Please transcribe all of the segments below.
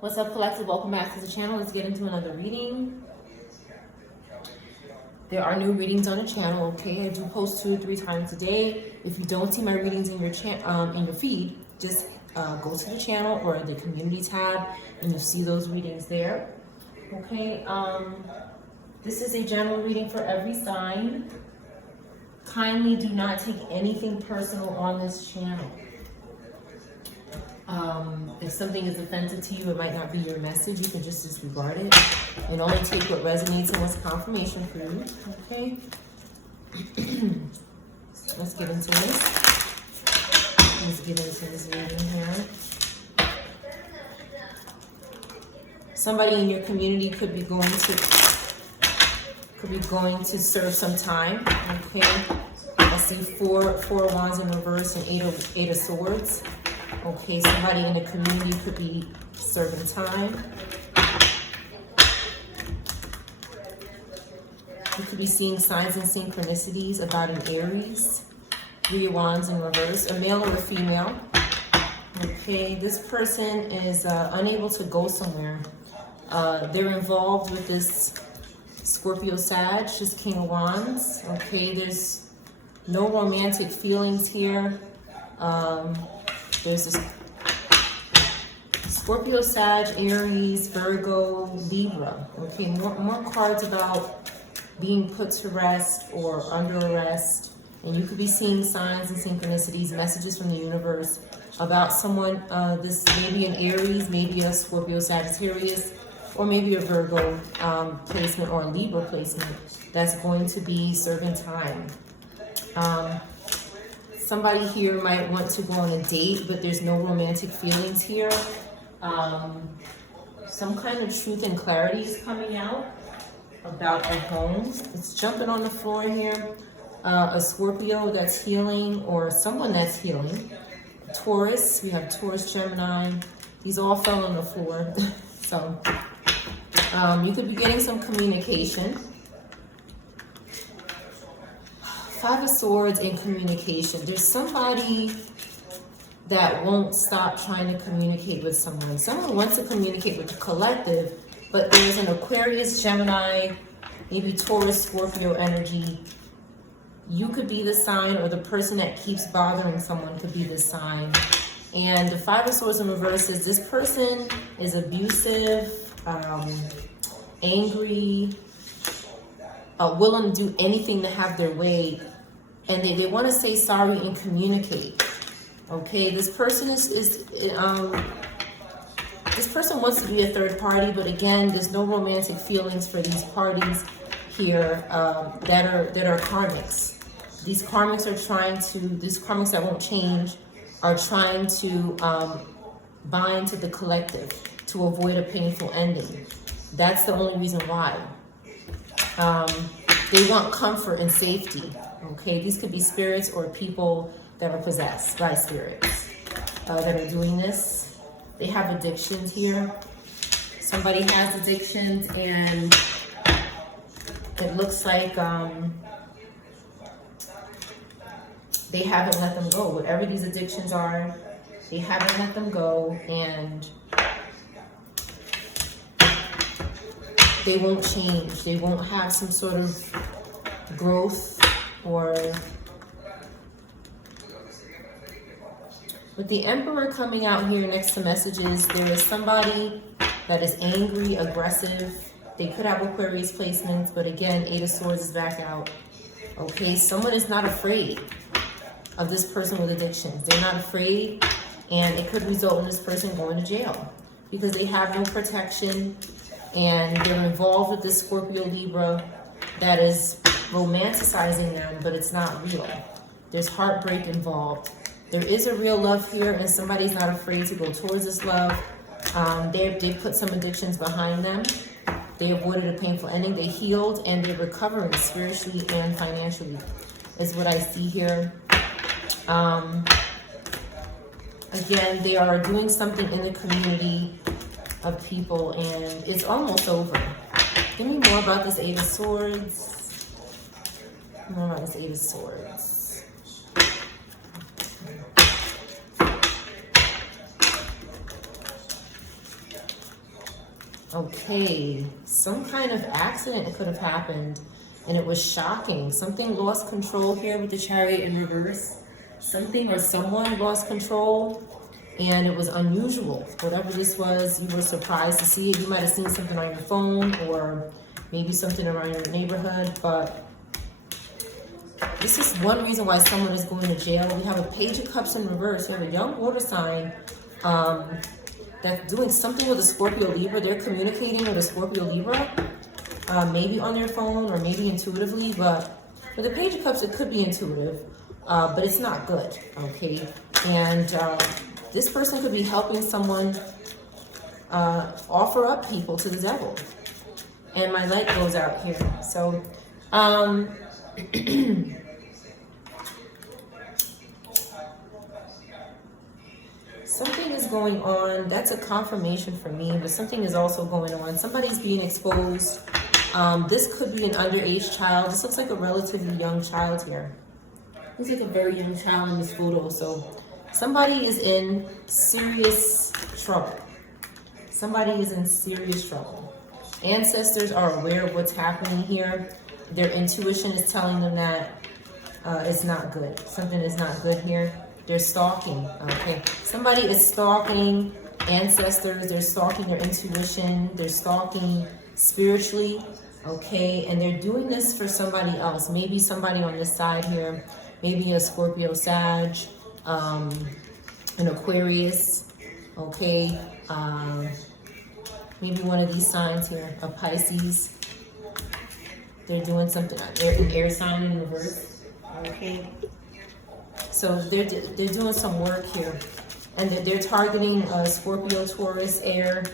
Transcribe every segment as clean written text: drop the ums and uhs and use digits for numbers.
What's up, collective? Welcome back to the channel. Let's get into another reading. There are new readings on the channel, okay? I do post 2 or 3 times a day. If you don't see my readings in your feed, just go to the channel or the community tab and you'll see those readings there. Okay, this is a general reading for every sign. Kindly do not take anything personal on this channel. If something is offensive to you, it might not be your message. You can just disregard it and only take what resonates and what's confirmation for you. Okay. Let's get into this. Let's get into this reading here. Somebody in your community could be going to serve some time. Okay. I see four wands in reverse and eight of swords. Okay, somebody in the community could be serving time. You could be seeing signs and synchronicities about an Aries. 3 wands in reverse, a male or a female. Okay, this person is unable to go somewhere. They're involved with this Scorpio Sag, just King of Wands. Okay, there's no romantic feelings here. There's this Scorpio, Sag, Aries, Virgo, Libra. Okay, more cards about being put to rest or under arrest. And you could be seeing signs and synchronicities, messages from the universe about someone, this maybe an Aries, maybe a Scorpio, Sagittarius, or maybe a Virgo placement or a Libra placement that's going to be serving time. Somebody here might want to go on a date, but there's no romantic feelings here. Some kind of truth and clarity is coming out about the home. It's jumping on the floor here. A Scorpio that's healing or someone that's healing. Taurus, we have Taurus, Gemini. These all fell on the floor. So you could be getting some communication. 5 of Swords in communication. There's somebody that won't stop trying to communicate with someone. Someone wants to communicate with the collective, but there's an Aquarius, Gemini, maybe Taurus, Scorpio energy. You could be the sign, or the person that keeps bothering someone could be the sign. And the 5 of Swords in reverse is this person is abusive, angry, willing to do anything to have their way, and they want to say sorry and communicate. Okay, this person this person wants to be a third party, but again, there's no romantic feelings for these parties here that are karmics. These karmics that won't change are trying to bind to the collective to avoid a painful ending. That's the only reason why. They want comfort and safety. Okay, these could be spirits or people that are possessed by spirits that are doing this. They have addictions here. Somebody has addictions, and it looks like they haven't let them go. Whatever these addictions are, they haven't let them go, and they won't change. They won't have some sort of growth or... With the Emperor coming out here next to messages, there is somebody that is angry, aggressive. They could have Aquarius placements, but again, 8 of Swords is back out. Okay, someone is not afraid of this person with addictions. They're not afraid, and it could result in this person going to jail because they have no protection. And they're involved with this Scorpio Libra that is romanticizing them, but it's not real. There's heartbreak involved. There is a real love here, and somebody's not afraid to go towards this love. They put some addictions behind them. They avoided a painful ending. They healed, and they're recovering spiritually and financially, is what I see here. Again, they are doing something in the community of people, and it's almost over. Give me more about this 8 of Swords. More about this 8 of Swords. Okay, some kind of accident could have happened, and it was shocking. Something lost control here with the Chariot in reverse. Something or someone lost control, and it was unusual. Whatever this was, you were surprised to see it. You might have seen something on your phone, or maybe something around your neighborhood, but this is one reason why someone is going to jail. We have a Page of Cups in reverse. We have a young water sign that's doing something with a Scorpio Libra. They're communicating with a Scorpio Libra, maybe on their phone or maybe intuitively, but with the Page of Cups, it could be intuitive, but it's not good, okay? And this person could be helping someone offer up people to the devil. And my light goes out here. So, something is going on. That's a confirmation for me, but something is also going on. Somebody's being exposed. This could be an underage child. This looks like a relatively young child here. Looks like a very young child in this photo. So somebody is in serious trouble. Somebody is in serious trouble. Ancestors are aware of what's happening here. Their intuition is telling them that it's not good. Something is not good here. They're stalking, okay? Somebody is stalking ancestors. They're stalking their intuition. They're stalking spiritually, okay? And they're doing this for somebody else. Maybe somebody on this side here. Maybe a Scorpio, Sag, an Aquarius, okay? Maybe one of these signs here, a Pisces. They're doing something, they're an air sign in reverse, okay? So they're doing some work here, and they're targeting Scorpio, Taurus, air.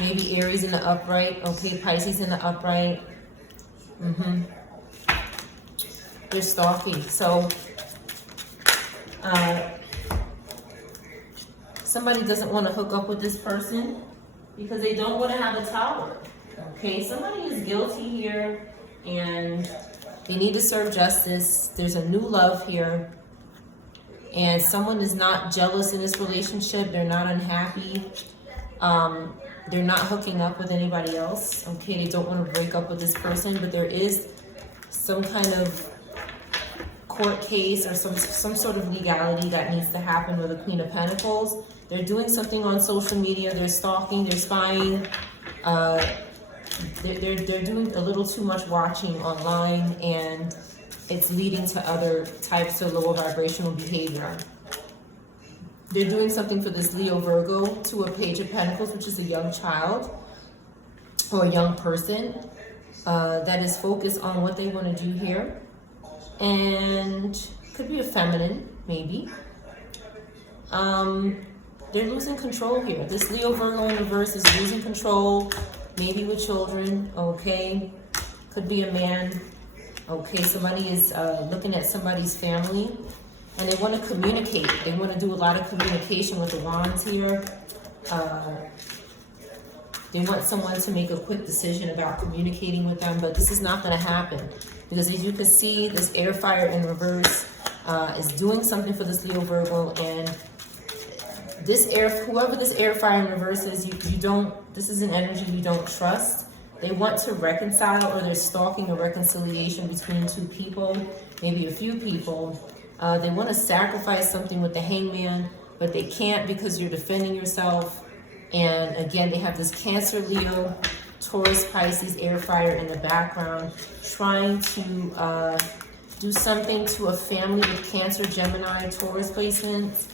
Maybe Aries in the upright, okay, Pisces in the upright. They're stalking. So somebody doesn't want to hook up with this person because they don't want to have a tower. Okay, somebody is guilty here and they need to serve justice. There's a new love here. And someone is not jealous in this relationship. They're not unhappy. They're not hooking up with anybody else. Okay, they don't want to break up with this person, but there is some kind of court case or some sort of legality that needs to happen with the Queen of Pentacles. They're doing something on social media. They're stalking. They're spying. They're doing a little too much watching online, and it's leading to other types of lower vibrational behavior. They're doing something for this Leo Virgo to a Page of Pentacles, which is a young child or a young person that is focused on what they want to do here. And could be a feminine, maybe. They're losing control here. This Leo Virgo in reverse is losing control, maybe with children, okay? Could be a man, okay? Somebody is looking at somebody's family, and they want to communicate. They want to do a lot of communication with the wands here. They want someone to make a quick decision about communicating with them, but this is not going to happen. Because as you can see, this air fire in reverse is doing something for this Leo Virgo, and whoever this air fire in reverse is, this is an energy you don't trust. They want to reconcile, or they're stalking a reconciliation between two people, maybe a few people. They want to sacrifice something with the Hangman, but they can't because you're defending yourself. And again, they have this Cancer, Leo, Taurus, Pisces, air fire in the background, trying to do something to a family with Cancer, Gemini, Taurus placements,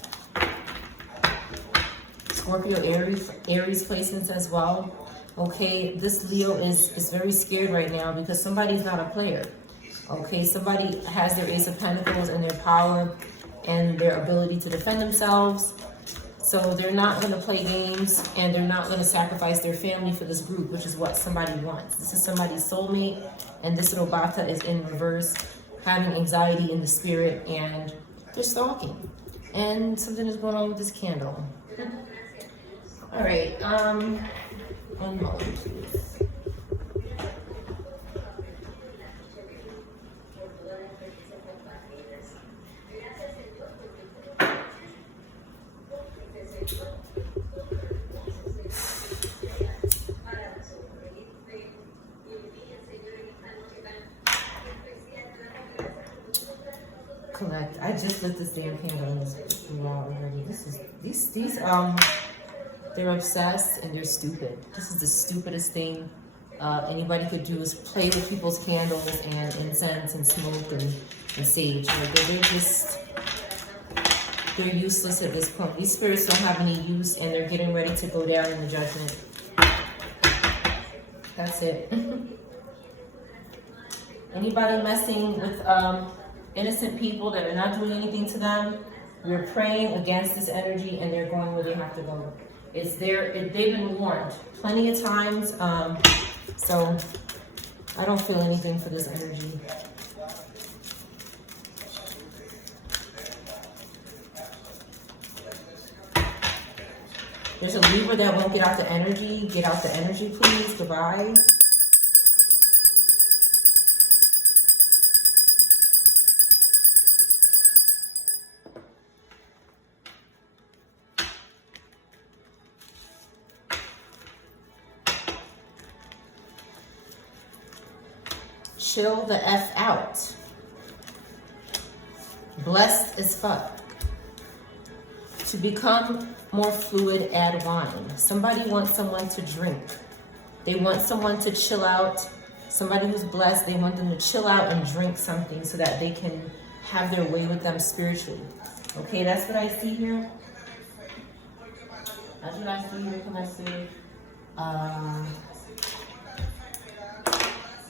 Scorpio, Aries placements as well. Okay, this Leo is very scared right now because somebody's not a player. Okay, somebody has their Ace of Pentacles and their power and their ability to defend themselves. So they're not going to play games, and they're not going to sacrifice their family for this group, which is what somebody wants. This is somebody's soulmate, and this little Bata is in reverse, having anxiety in the spirit, and they're stalking. And something is going on with this candle. All right, one moment, please. Collect. I just lit this damn candle in this wall already. These they're obsessed and they're stupid. This is the stupidest thing anybody could do, is play with people's candles and incense and smoke and sage. Like they're useless at this point. These spirits don't have any use, and they're getting ready to go down in the judgment. That's it. Anybody messing with innocent people that are not doing anything to them, we're praying against this energy, and they're going where they have to go. They've been warned plenty of times, so I don't feel anything for this energy. There's a Libra that won't get out the energy. Get out the energy, please. Goodbye. Chill the F out. Blessed as fuck. To become more fluid, add wine. Somebody wants someone to drink. They want someone to chill out. Somebody who's blessed, they want them to chill out and drink something so that they can have their way with them spiritually. Okay, that's what I see here. That's what I see here, collective.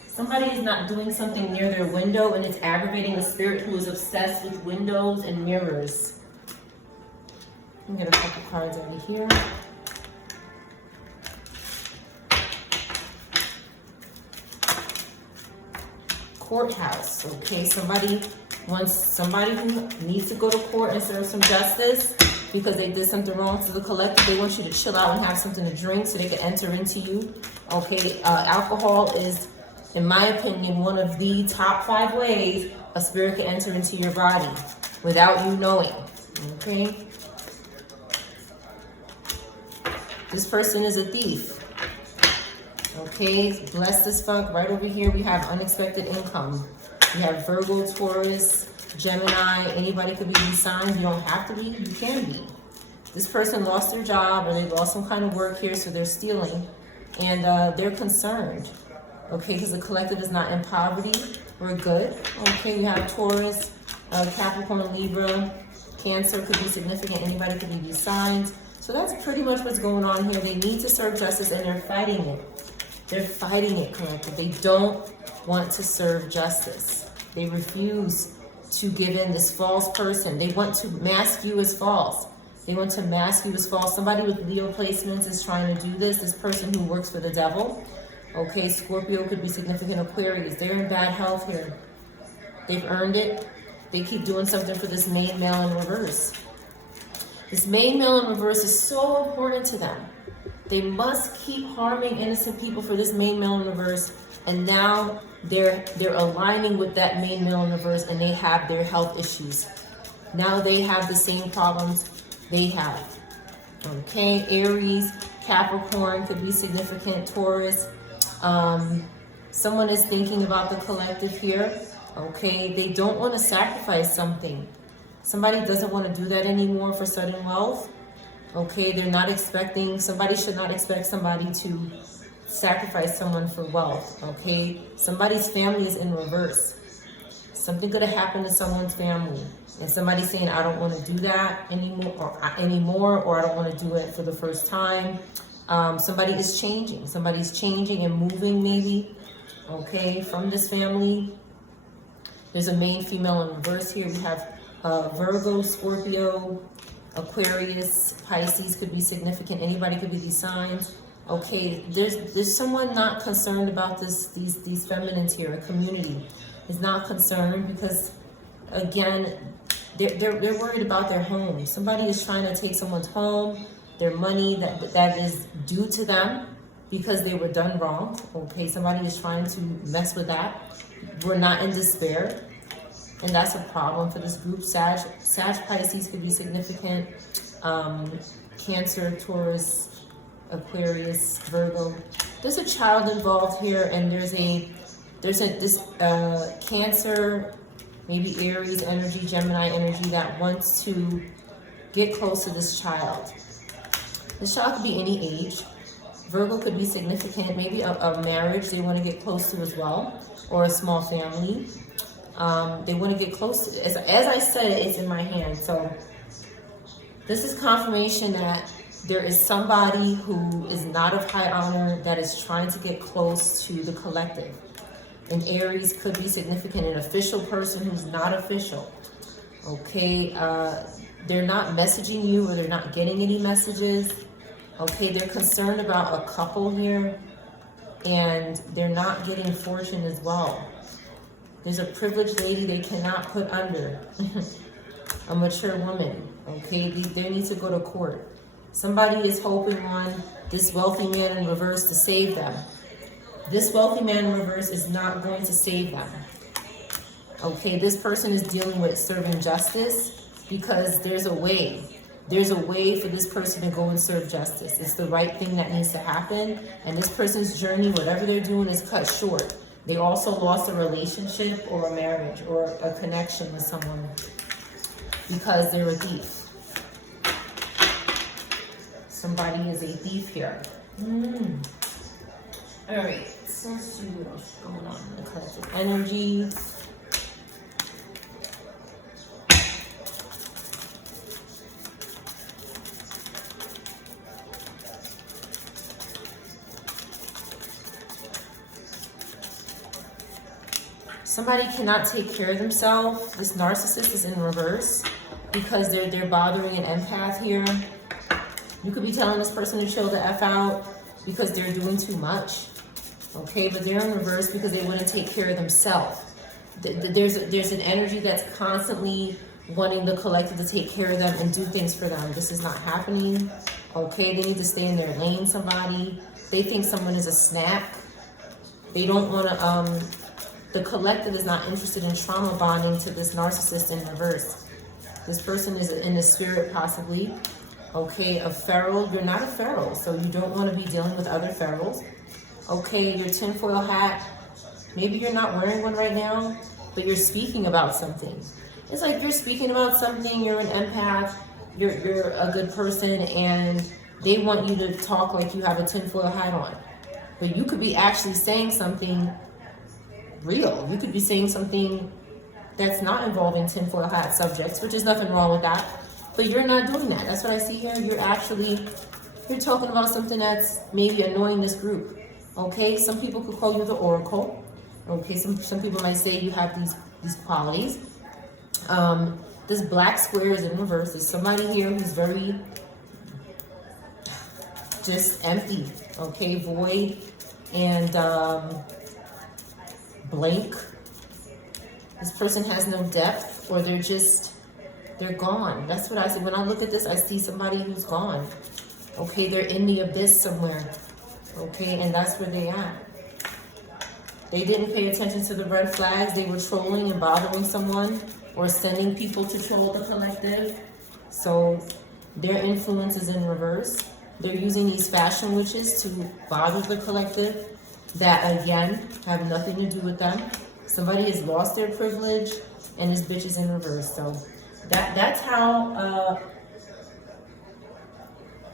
Somebody is not doing something near their window, and it's aggravating a spirit who is obsessed with windows and mirrors. I'm gonna get a couple cards over here. Courthouse. Okay, somebody who needs to go to court and serve some justice because they did something wrong to the collective. They want you to chill out and have something to drink so they can enter into you. Okay, alcohol is, in my opinion, one of the top 5 ways a spirit can enter into your body without you knowing. Okay? This person is a thief. Okay? Blessed as fuck. Right over here, we have unexpected income. We have Virgo, Taurus, Gemini. Anybody could be these signs. You don't have to be. You can be. This person lost their job, or they lost some kind of work here, so they're stealing. And they're concerned. Okay, because the collective is not in poverty. We're good. Okay, you have Taurus, Capricorn, Libra, Cancer could be significant. Anybody could be these signs. So that's pretty much what's going on here. They need to serve justice, and they're fighting it. They're fighting it, collective. They don't want to serve justice. They refuse to give in this false person. They want to mask you as false. They want to mask you as false. Somebody with Leo placements is trying to do this. This person who works for the devil. Okay, Scorpio could be significant. Aquarius, they're in bad health here. They've earned it. They keep doing something for this main male in reverse. This main male in reverse is so important to them. They must keep harming innocent people for this main male in reverse. And now they're aligning with that main male in reverse, and they have their health issues. Now they have the same problems they have. Okay, Aries, Capricorn could be significant. Taurus. Someone is thinking about the collective here. Okay, they don't want to sacrifice something. Somebody doesn't want to do that anymore for sudden wealth. Okay, they're not expecting, somebody should not expect somebody to sacrifice someone for wealth. Okay, somebody's family is in reverse. Something could have happened to someone's family, and somebody's saying, I don't want to do that anymore, or I don't want to do it for the first time. Somebody is changing. Somebody's changing and moving, maybe. Okay, from this family. There's a main female in reverse here. We have Virgo, Scorpio, Aquarius, Pisces could be significant. Anybody could be these signs. Okay, there's someone not concerned about these feminines here. A community is not concerned because, again, they're worried about their home. Somebody is trying to take someone's home, their money that is due to them because they were done wrong. Okay, somebody is trying to mess with that. We're not in despair, and that's a problem for this group. Sag, Pisces could be significant. Cancer, Taurus, Aquarius, Virgo. There's a child involved here, and there's this Cancer maybe Aries energy, Gemini energy, that wants to get close to this child. This child could be any age. Virgo could be significant, maybe a marriage they want to get close to as well, or a small family. They want to get close to, as I said, it's in my hand. So this is confirmation that there is somebody who is not of high honor that is trying to get close to the collective. An Aries could be significant, an official person who's not official. Okay, they're not messaging you, or they're not getting any messages. Okay, they're concerned about a couple here, and they're not getting fortune as well. There's a privileged lady they cannot put under. A mature woman. Okay, they need to go to court. Somebody is hoping on this wealthy man in reverse to save them. This wealthy man in reverse is not going to save them. Okay, this person is dealing with serving justice, because there's a way. There's a way for this person to go and serve justice. It's the right thing that needs to happen. And this person's journey, whatever they're doing, is cut short. They also lost a relationship or a marriage or a connection with someone because they're a thief. Somebody is a thief here. All right, so let's see what else is going on in the collective energy. Somebody cannot take care of themselves. This narcissist is in reverse because they're bothering an empath here. You could be telling this person to chill the F out because they're doing too much. Okay, but they're in reverse because they want to take care of themselves. There's an energy that's constantly wanting the collective to take care of them and do things for them. This is not happening. Okay, they need to stay in their lane, somebody. They think someone is a snack. They don't want to, the collective is not interested in trauma bonding to this narcissist in reverse. This person is in the spirit possibly. Okay, a feral, you're not a feral, so you don't want to be dealing with other ferals. Okay, your tinfoil hat, maybe you're not wearing one right now, but you're speaking about something. It's like you're speaking about something, you're an empath, you're a good person, and they want you to talk like you have a tinfoil hat on. But you could be actually saying something real. You could be saying something that's not involving tinfoil hat subjects, which is nothing wrong with that. But you're not doing that. That's what I see here. You're talking about something that's maybe annoying this group. Okay, some people could call you the oracle. Okay, some people might say you have these qualities. This black square is in reverse. There's somebody here who's very just empty. Okay, void and blank. This person has no depth, or they're gone. That's what I see. When I look at this, I see somebody who's gone. Okay, they're in the abyss somewhere. Okay, and that's where they are. They didn't pay attention to the red flags. They were trolling and bothering someone, or sending people to troll the collective. So their influence is in reverse. They're using these fashion witches to bother the collective that, again, have nothing to do with them. Somebody has lost their privilege, and this bitch is in reverse. So that's how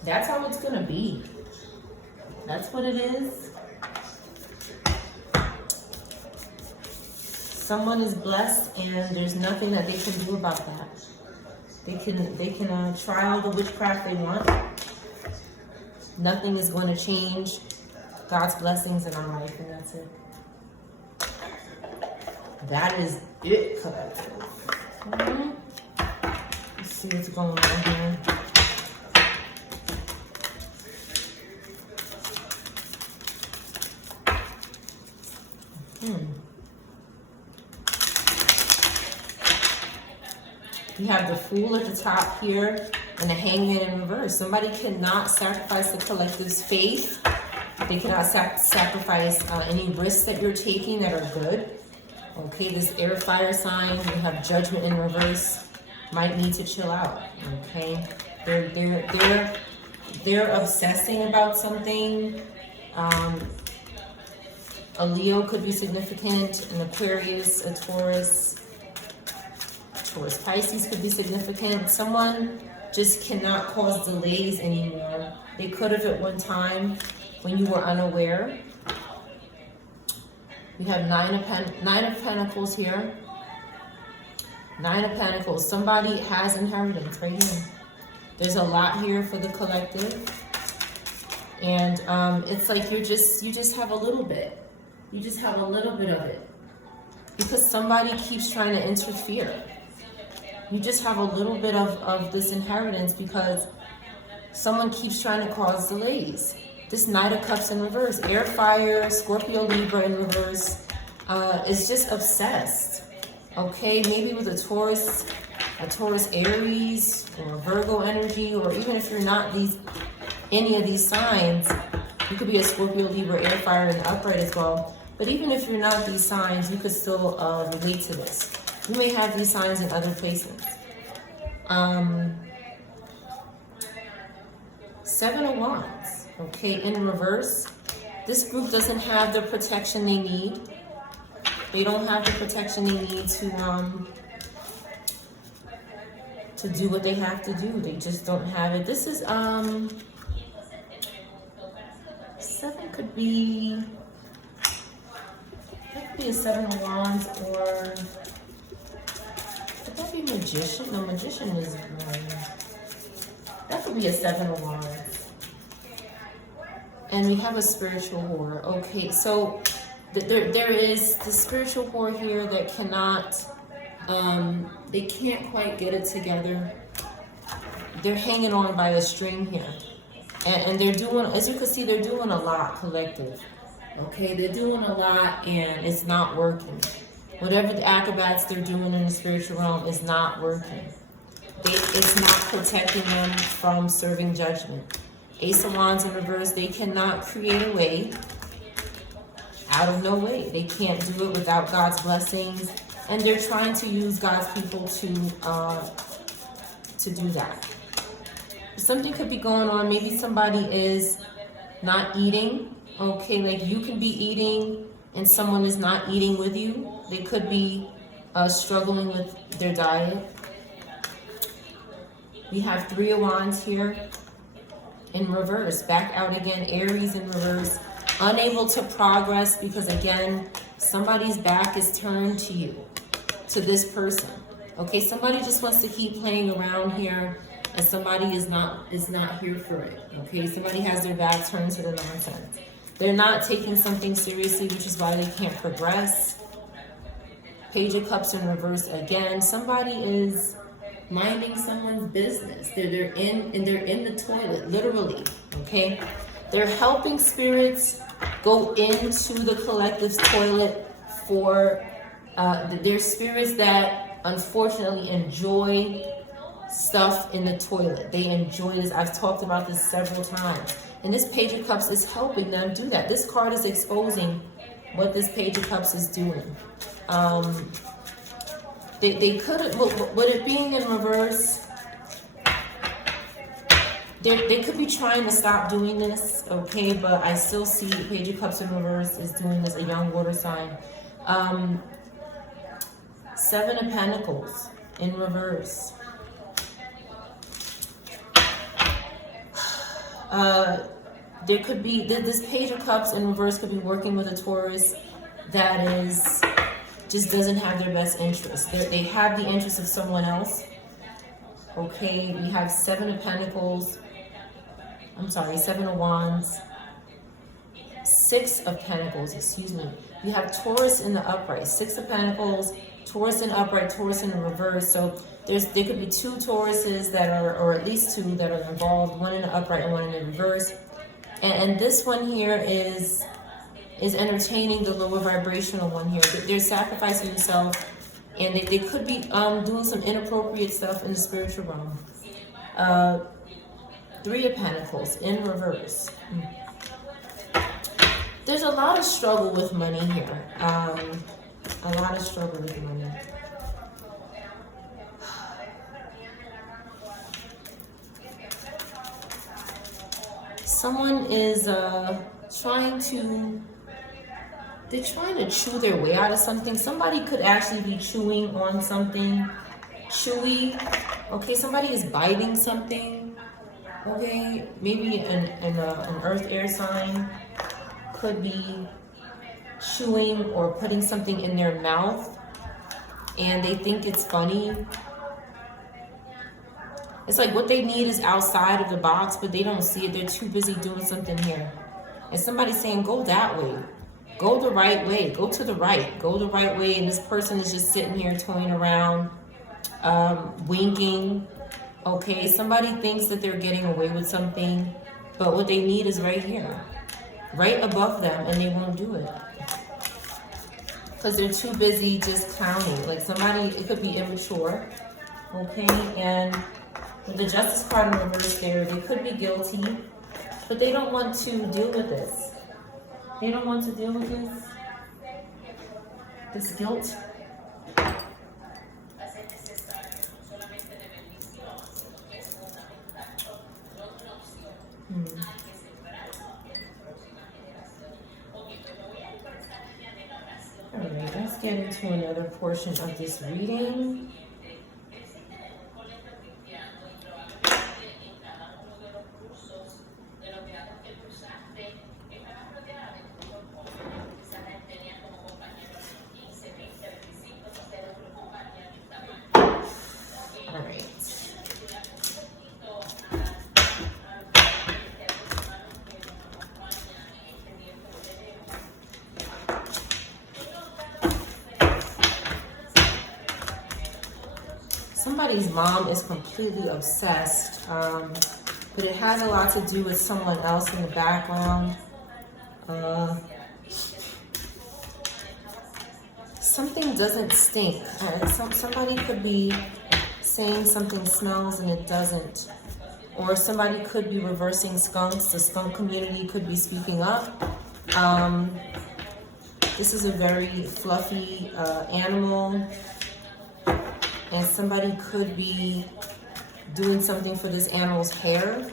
it's gonna be. That's what it is. Someone is blessed, and there's nothing that they can do about that. They can try all the witchcraft they want. Nothing is going to change God's blessings in our life, and that's it. That is it, collective. Let's see what's going on here. You have the Fool at the top here and the Hangman in reverse. Somebody cannot sacrifice the collective's faith. They cannot sacrifice any risks that you're taking that are good. Okay, this air fire sign, you have Judgment in reverse, might need to chill out. Okay, they're obsessing about something. A Leo could be significant, an Aquarius, a Taurus. Taurus, Pisces could be significant. Someone just cannot cause delays anymore. They could have at one time when you were unaware. We have Nine of Pentacles here. Nine of Pentacles. Somebody has inheritance right here. There's a lot here for the collective. And it's like you just have a little bit. You just have a little bit of it. Because somebody keeps trying to interfere. You just have a little bit of this inheritance because someone keeps trying to cause delays. This Knight of Cups in reverse. Air, fire, Scorpio, Libra in reverse is just obsessed. Okay, maybe with a Taurus Aries or Virgo energy, or even if you're not any of these signs, you could be a Scorpio, Libra, air, fire, and upright as well. But even if you're not these signs, you could still relate to this. You may have these signs in other placements. Seven of Wands, okay, in reverse. This group doesn't have the protection they need. They don't have the protection they need to do what they have to do. They just don't have it. This is, seven could be a Seven of Wands, or could that be Magician? No, Magician is that could be a Seven of Wands. And we have a spiritual whore. Okay, so there is the spiritual whore here that cannot, they can't quite get it together. They're hanging on by a string here. And they're doing, as you can see, they're doing a lot, collective. Okay, they're doing a lot and it's not working. Whatever the acrobats they're doing in the spiritual realm is not working. It's not protecting them from serving judgment. Ace of Wands in reverse, they cannot create a way out of no way. They can't do it without God's blessings. And they're trying to use God's people to do that. Something could be going on. Maybe somebody is not eating. Okay, like you can be eating and someone is not eating with you. They could be struggling with their diet. We have Three of Wands here in reverse. Back out again. Aries in reverse. Unable to progress because, again, somebody's back is turned to you, to this person. Okay, somebody just wants to keep playing around here, and somebody is not here for it. Okay, somebody has their back turned to the nonsense. They're not taking something seriously, which is why they can't progress. Page of Cups in reverse again. Somebody is minding someone's business. They're in the toilet, literally. Okay, they're helping spirits go into the collective's toilet for their spirits that unfortunately enjoy stuff in the toilet. They enjoy this. I've talked about this several times. And this Page of Cups is helping them do that. This card is exposing what this Page of Cups is doing. They could have, with it being in reverse, they could be trying to stop doing this, okay, but I still see Page of Cups in reverse is doing this, a young water sign. Seven of Pentacles in reverse. There could be, this Page of Cups in reverse could be working with a Taurus that is, just doesn't have their best interest. They have the interest of someone else. Okay, we have Seven of Pentacles. I'm sorry, Seven of Wands. Six of Pentacles, excuse me. You have Taurus in the upright. Six of Pentacles, Taurus in upright, Taurus in the reverse. So there could be two Tauruses that are, or at least two that are involved, one in the upright and one in the reverse. And this one here is entertaining the lower vibrational one here. They're sacrificing themselves, and they could be doing some inappropriate stuff in the spiritual realm. Three of Pentacles in reverse. There's a lot of struggle with money here. A lot of struggle with money. Someone is trying to chew their way out of something. Somebody could actually be chewing on something chewy. Okay, somebody is biting something. Okay, maybe an earth air sign could be chewing or putting something in their mouth and they think it's funny. It's like what they need is outside of the box, but they don't see it. They're too busy doing something here. And somebody's saying, go that way. Go the right way. Go to the right. Go the right way. And this person is just sitting here toying around, winking. Okay, somebody thinks that they're getting away with something, but what they need is right here, right above them, and they won't do it. Because they're too busy just clowning. Like somebody, it could be immature. Okay, and with the Justice card in reverse there, they could be guilty, but they don't want to deal with this. They don't want to deal with this guilt. Alright, let's get into another portion of this reading. Somebody's mom is completely obsessed, but it has a lot to do with someone else in the background. Something doesn't stink. Somebody could be saying something smells and it doesn't. Or somebody could be reversing skunks. The skunk community could be speaking up. This is a very fluffy animal. And somebody could be doing something for this animal's hair.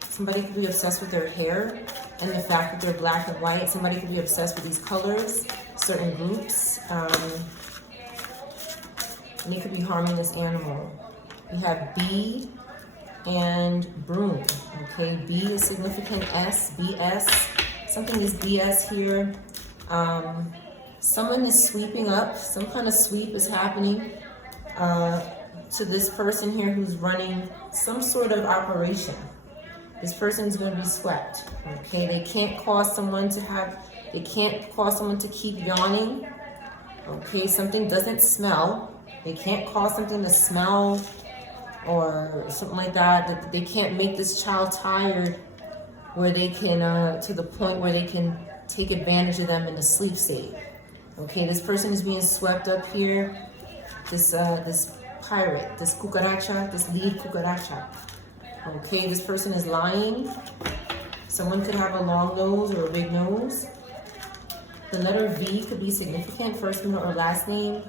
Somebody could be obsessed with their hair and the fact that they're black and white. Somebody could be obsessed with these colors, certain groups. And they could be harming this animal. We have bee and broom. Okay, B is significant S, BS. Something is BS here. Someone is sweeping up. Some kind of sweep is happening. To this person here who's running some sort of operation. This person is going to be swept. Okay, they can't cause someone to keep yawning. Okay, something doesn't smell. They can't cause something to smell or something like that. They can't make this child tired where they can, to the point where they can take advantage of them in a sleep state. Okay, this person is being swept up here. This pirate, this cucaracha, this lead cucaracha. Okay, this person is lying. Someone could have a long nose or a big nose. The letter V could be significant, first, middle, or last name.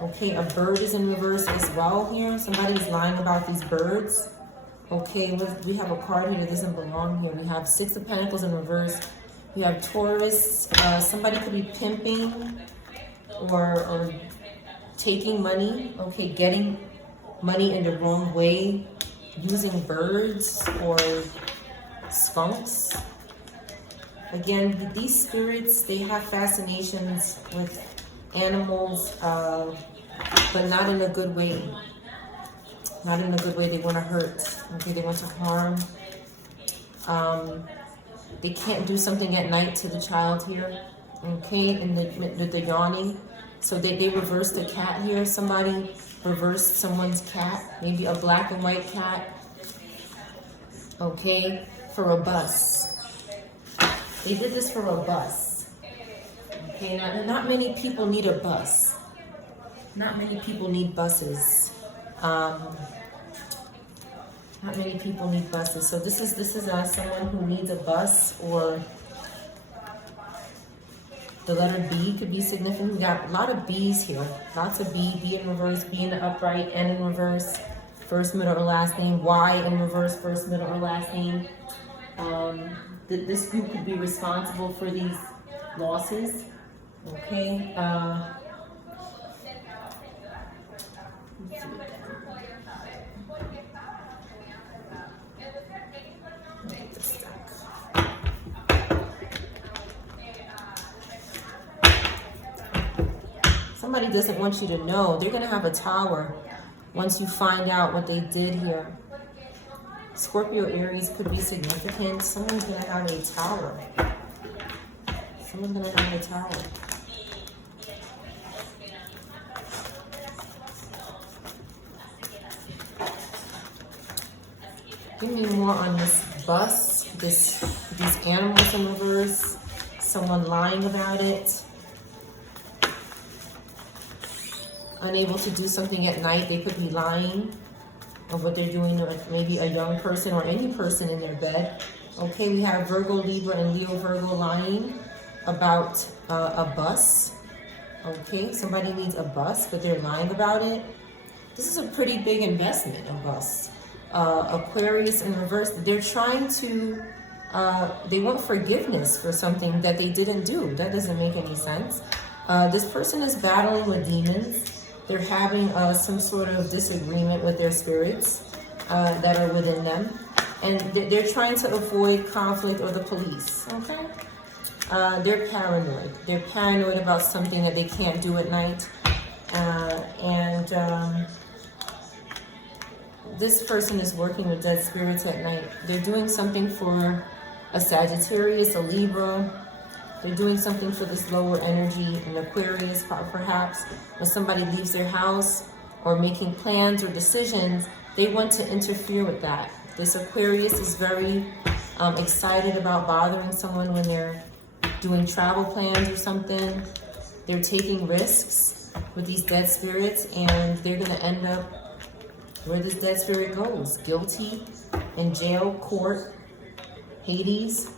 Okay, a bird is in reverse as well here. Somebody is lying about these birds. Okay, we have a card here that doesn't belong here. We have Six of Pentacles in reverse. We have Taurus. Somebody could be pimping or taking money, okay, getting money in the wrong way, using birds or skunks. Again, these spirits, they have fascinations with animals, but not in a good way. Not in a good way. They want to hurt, okay, they want to harm. They can't do something at night to the child here, okay, and the yawning. So they reversed the cat here. Somebody reversed someone's cat, maybe a black and white cat, okay, for a bus. They did this for a bus. Okay, now not many people need a bus. Not many people need buses. Not many people need buses. So this is someone who needs a bus, or the letter B could be significant. We got a lot of B's here. Lots of B in reverse, B in the upright, N in reverse, first, middle, or last name, Y in reverse, first, middle, or last name. This group could be responsible for these losses. Okay. Let's see. somebody doesn't want you to know. They're going to have a tower once you find out what they did here. Scorpio, Aries could be significant. Someone's going to have a tower. Someone's going to have a tower. Give me more on this bus, these animals in reverse, someone lying about it. Unable to do something at night, they could be lying of what they're doing, like maybe a young person or any person in their bed. Okay, we have Virgo, Libra, and Leo, Virgo lying about a bus. Okay, somebody needs a bus, but they're lying about it. This is a pretty big investment, a bus. Aquarius in reverse, they're trying to, they want forgiveness for something that they didn't do. That doesn't make any sense. This person is battling with demons. They're having some sort of disagreement with their spirits that are within them. And they're trying to avoid conflict or the police, okay? They're paranoid. They're paranoid about something that they can't do at night. This person is working with dead spirits at night. They're doing something for a Sagittarius, a Libra. They're doing something for this lower energy, an Aquarius perhaps. When somebody leaves their house or making plans or decisions, they want to interfere with that. This Aquarius is very excited about bothering someone when they're doing travel plans or something. They're taking risks with these dead spirits, and they're going to end up where this dead spirit goes. Guilty, in jail, court, Hades.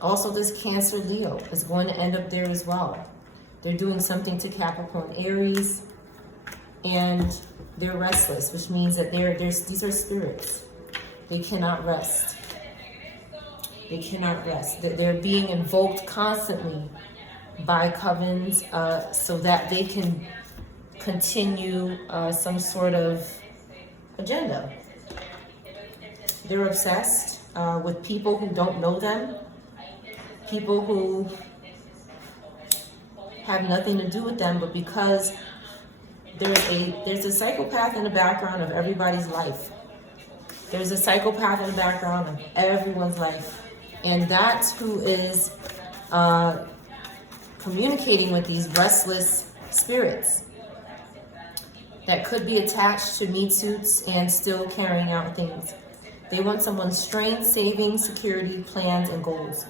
Also, this Cancer Leo is going to end up there as well. They're doing something to Capricorn, Aries, and they're restless, which means that these are spirits. They cannot rest. They cannot rest. They're being invoked constantly by covens so that they can continue some sort of agenda. They're obsessed with people who don't know them, people who have nothing to do with them, but because there's a psychopath in the background of everybody's life. There's a psychopath in the background of everyone's life, and that's who is communicating with these restless spirits that could be attached to meat suits and still carrying out things. They want someone's strength, savings, security, plans, and goals.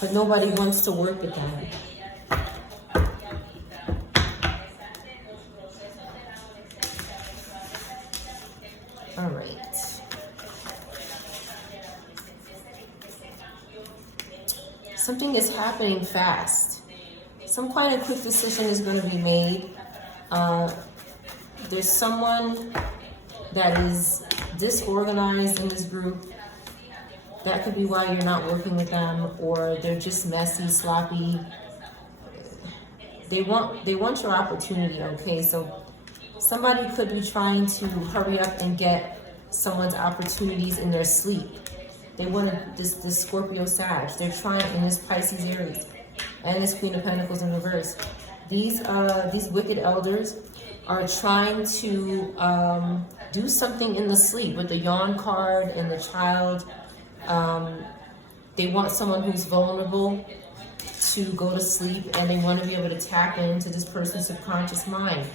But nobody wants to work with them. All right. Something is happening fast. Some kind of quick decision is going to be made. There's someone that is disorganized in this group. That could be why you're not working with them, or they're just messy, sloppy. They want your opportunity, okay? So somebody could be trying to hurry up and get someone's opportunities in their sleep. They want this Scorpio Sag. They're trying, in this Pisces Aries, and this Queen of Pentacles in reverse. These wicked elders are trying to do something in the sleep with the yawn card and the child. They want someone who's vulnerable to go to sleep, and they want to be able to tap into this person's subconscious mind.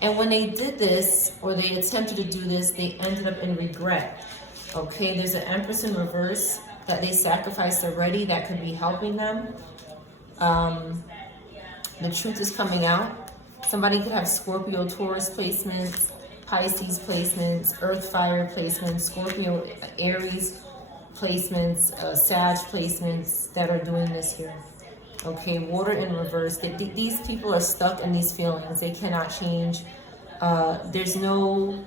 And when they did this, or they attempted to do this, they ended up in regret. Okay, there's an Empress in reverse that they sacrificed already that could be helping them. The truth is coming out. Somebody could have Scorpio, Taurus placements, Pisces placements, Earth, Fire placements, Scorpio, Aries placements, Sag placements that are doing this here. Okay, water in reverse. These people are stuck in these feelings. They cannot change. There's no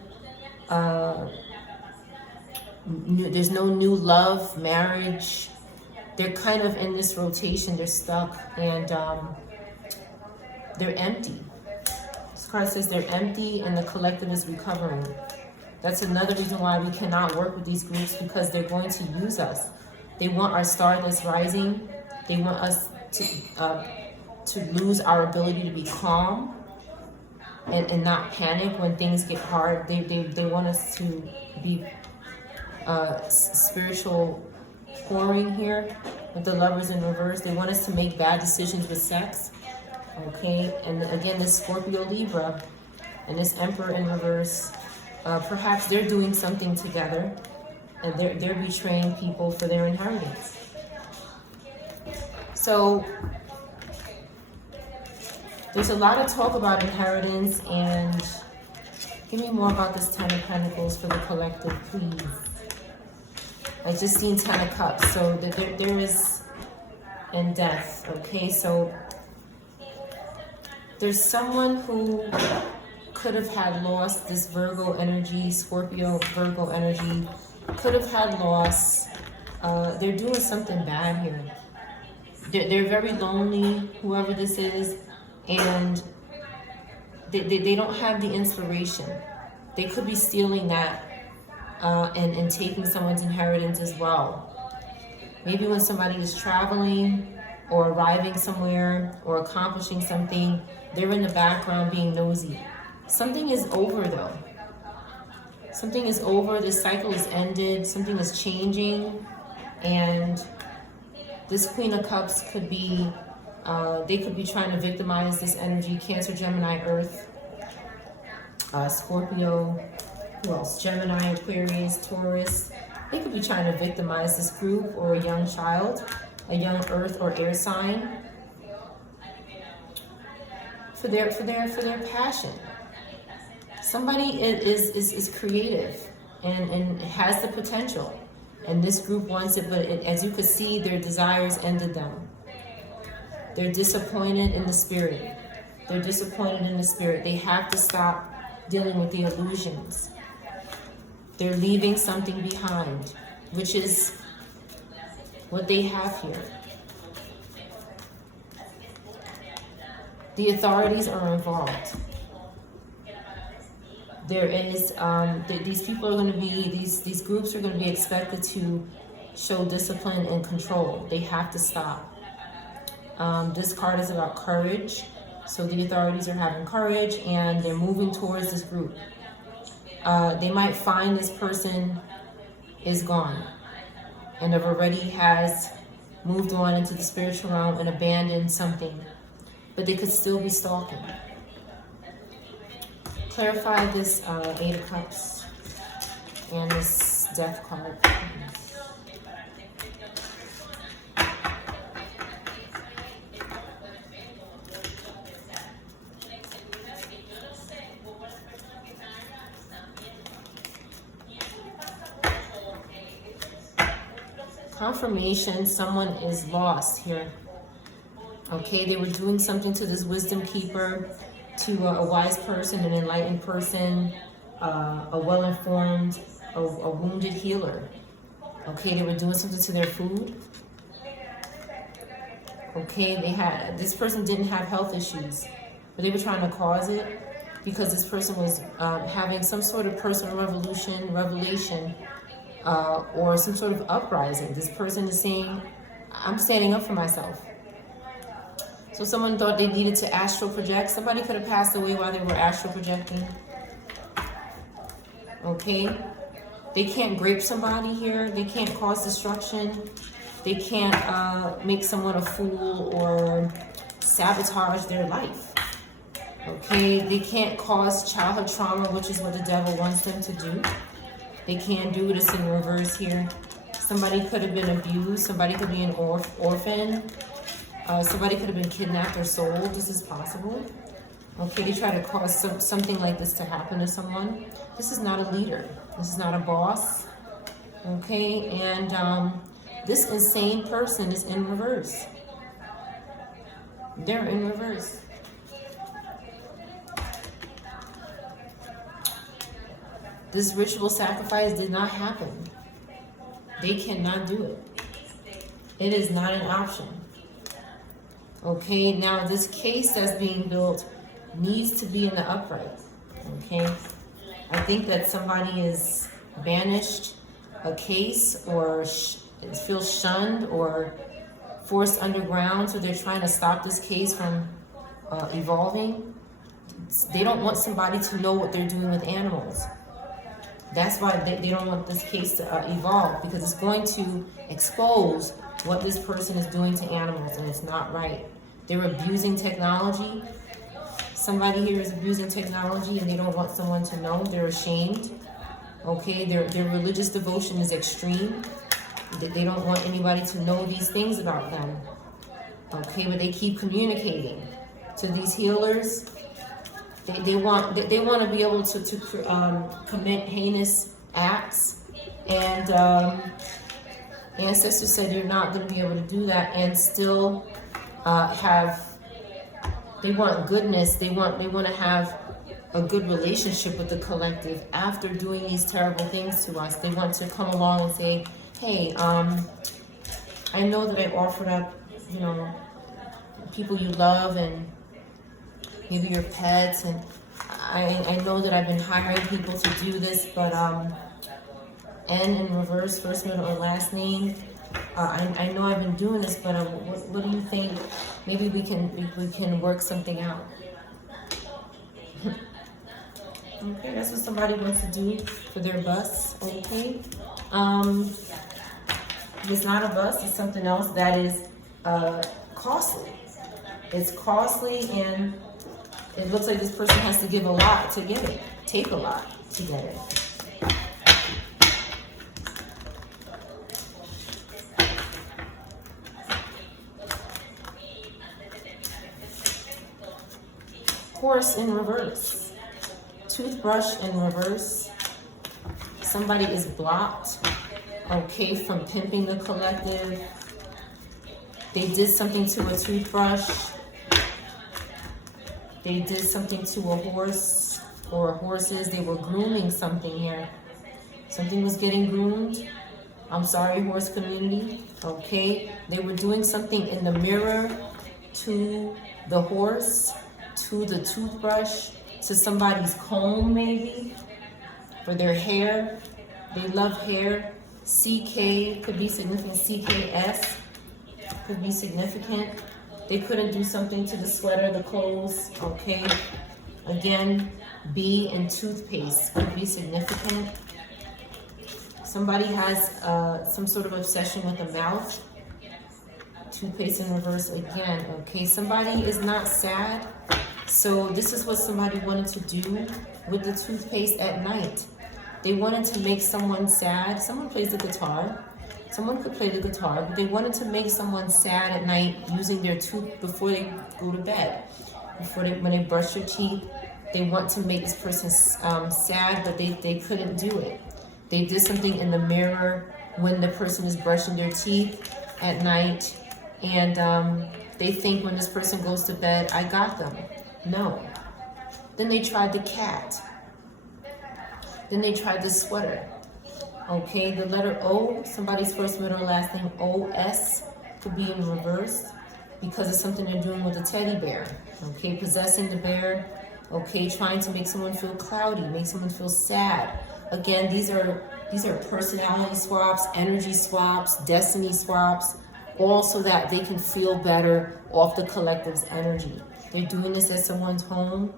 new love, marriage. They're kind of in this rotation. They're stuck, and they're empty. This card says they're empty, and the collective is recovering. That's another reason why we cannot work with these groups, because they're going to use us. They want our star that's rising. They want us to to lose our ability to be calm and not panic when things get hard. They want us to be spiritual pouring here with the Lovers in reverse. They want us to make bad decisions with sex. Okay, and again, this Scorpio Libra and this Emperor in reverse, perhaps they're doing something together and they're betraying people for their inheritance. So there's a lot of talk about inheritance, and give me more about this Ten of Pentacles for the collective, please. I just seen Ten of Cups, so there is, and death, okay? So there's someone who could have had loss, this Virgo energy, Scorpio, Virgo energy, could have had loss. They're doing something bad here. They're very lonely, whoever this is, and they don't have the inspiration. They could be stealing that and taking someone's inheritance as well. Maybe when somebody is traveling or arriving somewhere or accomplishing something, they're in the background being nosy. Something is over though. Something is over, this cycle is ended, something is changing, and this Queen of Cups could be, they could be trying to victimize this energy. Cancer, Gemini, Earth, Scorpio, who else? Gemini, Aquarius, Taurus. They could be trying to victimize this group or a young child, a young Earth or air sign, for their passion. Somebody is creative and has the potential, and this group wants it, but as you could see, their desires ended them. They're disappointed in the spirit. They're disappointed in the spirit. They have to stop dealing with the illusions. They're leaving something behind, which is what they have here. The authorities are involved. There is, these people are going to be, these groups are going to be expected to show discipline and control. They have to stop. This card is about courage. So the authorities are having courage and they're moving towards this group. They might find this person is gone and have already has moved on into the spiritual realm and abandoned something, but they could still be stalking. Clarify this Eight of Cups and this Death card. Confirmation, someone is lost here. Okay, they were doing something to this wisdom keeper, to a wise person, an enlightened person, a well-informed, a wounded healer. Okay, they were doing something to their food. Okay, this person didn't have health issues, but they were trying to cause it because this person was having some sort of personal revelation, or some sort of uprising. This person is saying, I'm standing up for myself. So someone thought they needed to astral project. Somebody could have passed away while they were astral projecting. Okay? They can't grape somebody here. They can't cause destruction. They can't make someone a fool or sabotage their life. Okay? They can't cause childhood trauma, which is what the devil wants them to do. They can't do this in reverse here. Somebody could have been abused. Somebody could be an orphan. Somebody could have been kidnapped or sold. This is possible. Okay, they try to cause something like this to happen to someone. This is not a leader. This is not a boss. Okay, and this insane person is in reverse. They're in reverse. This ritual sacrifice did not happen. They cannot do it. It is not an option. Okay, now this case that's being built needs to be in the upright. Okay, I think that somebody is banished a case or feels shunned or forced underground, so they're trying to stop this case from evolving. They don't want somebody to know what they're doing with animals. That's why they don't want this case to evolve, because it's going to expose what this person is doing to animals, and it's not right. They're abusing technology. Somebody here is abusing technology, and they don't want someone to know. They're ashamed. Okay, their religious devotion is extreme. They don't want anybody to know these things about them. Okay, but they keep communicating to these healers. They want to be able to commit heinous acts, and ancestors said you're not going to be able to do that and still they want goodness. They want to have a good relationship with the collective after doing these terrible things to us. They want to come along and say, hey, I know that I offered up, people you love and maybe your pets, and I know that I've been hiring people to do this, but N in reverse, first, middle, or last name. I know I've been doing this, but what do you think? Maybe we can work something out. Okay, that's what somebody wants to do for their bus. Okay, it's not a bus. It's something else that is costly. It's costly, and it looks like this person has to give a lot to get it. Take a lot to get it. Horse in reverse. Toothbrush in reverse. Somebody is blocked, okay, from pimping the collective. They did something to a toothbrush. They did something to a horse or horses. They were grooming something here. Something was getting groomed. I'm sorry, horse community. Okay, they were doing something in the mirror to the horse, to the toothbrush, to somebody's comb maybe, for their hair. They love hair. CK could be significant. CKS could be significant. They couldn't do something to the sweater, the clothes, okay? Again, B and toothpaste could be significant. Somebody has some sort of obsession with the mouth. Toothpaste in reverse again, okay? Somebody is not sad. So this is what somebody wanted to do with the toothpaste at night. They wanted to make someone sad. Someone plays the guitar. Someone could play the guitar, but they wanted to make someone sad at night using their tooth before they go to bed. When they brush their teeth, they want to make this person sad, but they couldn't do it. They did something in the mirror when the person is brushing their teeth at night, and they think when this person goes to bed, I got them. No. Then they tried the cat. Then they tried the sweater. Okay, the letter O, somebody's first, middle, or last name, OS, could be in reverse because it's something they're doing with the teddy bear. Okay, possessing the bear. Okay, trying to make someone feel cloudy, make someone feel sad. Again, these are personality swaps, energy swaps, destiny swaps, all so that they can feel better off the collective's energy. They're doing this at someone's home.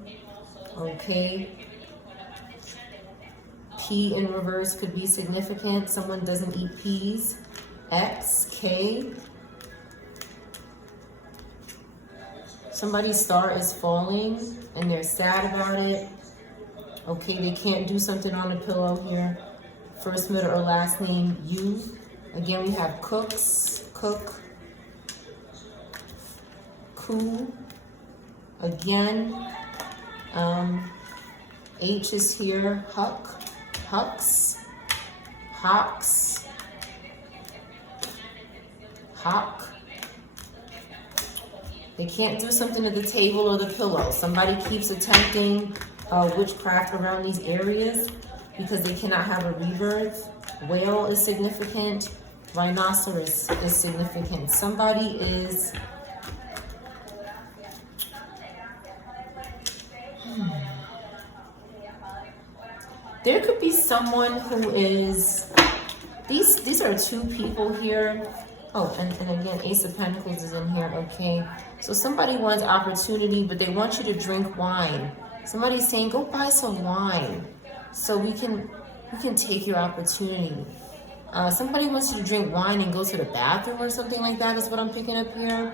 Okay. P in reverse could be significant. Someone doesn't eat peas. X, K. Somebody's star is falling and they're sad about it. Okay, they can't do something on the pillow here. First, middle, or last name, U. Again, we have cooks, cook, cool. Again, H is here, huck. Hucks, hawks, hawk. They can't do something to the table or the pillow. Somebody keeps attempting witchcraft around these areas because they cannot have a rebirth. Whale is significant. Rhinoceros is significant. Somebody is... There could be someone who is, these are two people here Oh, and again, Ace of Pentacles is in here, okay? So somebody wants opportunity, but they want you to drink wine. Somebody's saying, go buy some wine so we can take your opportunity. Somebody wants you to drink wine and go to the bathroom or something like that is what I'm picking up here.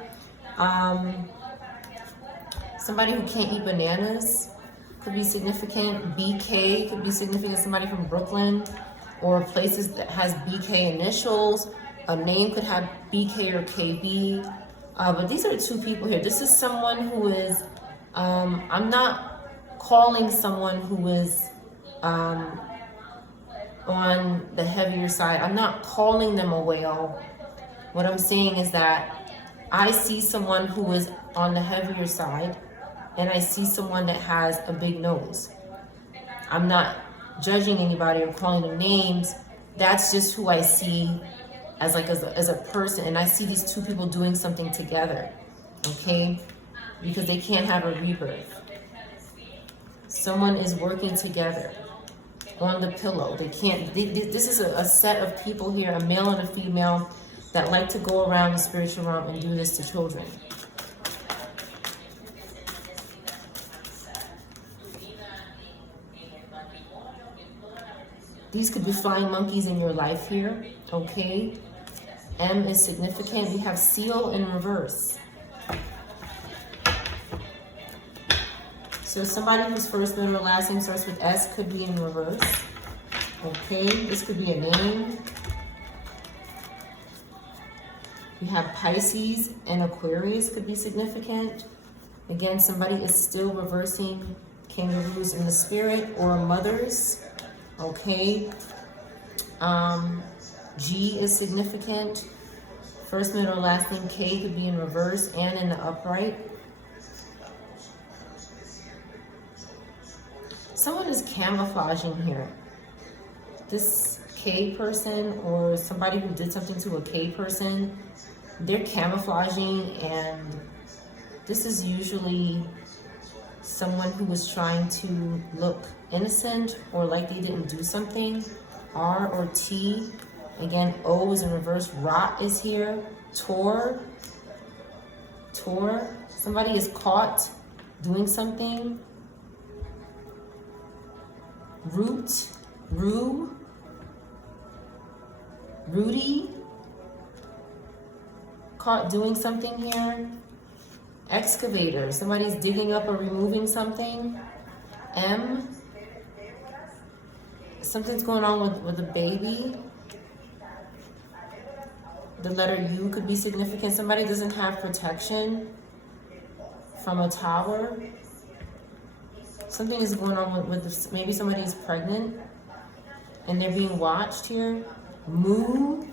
Somebody who can't eat bananas could be significant. BK could be significant. Somebody from Brooklyn or places that has BK initials. A name could have BK or KB. But these are two people here. This is someone who is, I'm not calling someone who is on the heavier side. I'm not calling them a whale. What I'm saying is that I see someone who is on the heavier side, and I see someone that has a big nose. I'm not judging anybody or calling them names. That's just who I see as a person, and I see these two people doing something together, okay? Because they can't have a rebirth. Someone is working together on the pillow. They can't. This is a set of people here, a male and a female, that like to go around the spiritual realm and do this to children. These could be flying monkeys in your life here, okay? M is significant. We have seal in reverse. So somebody whose first, middle, or last name starts with S could be in reverse. Okay, this could be a name. We have Pisces and Aquarius could be significant. Again, somebody is still reversing kangaroos in the spirit or mothers. Okay. G is significant. First, middle, last name K could be in reverse and in the upright. Someone is camouflaging here. This K person or somebody who did something to a K person, they're camouflaging, and this is usually someone who was trying to look innocent or like they didn't do something. R or T. Again, O is in reverse. Rot is here. Tor. Somebody is caught doing something. Root. Rue. Rudy. Caught doing something here. Excavator. Somebody's digging up or removing something. M. Something's going on with the baby. The letter U could be significant. Somebody doesn't have protection from a tower. Something is going on with maybe somebody is pregnant and they're being watched here. Moo,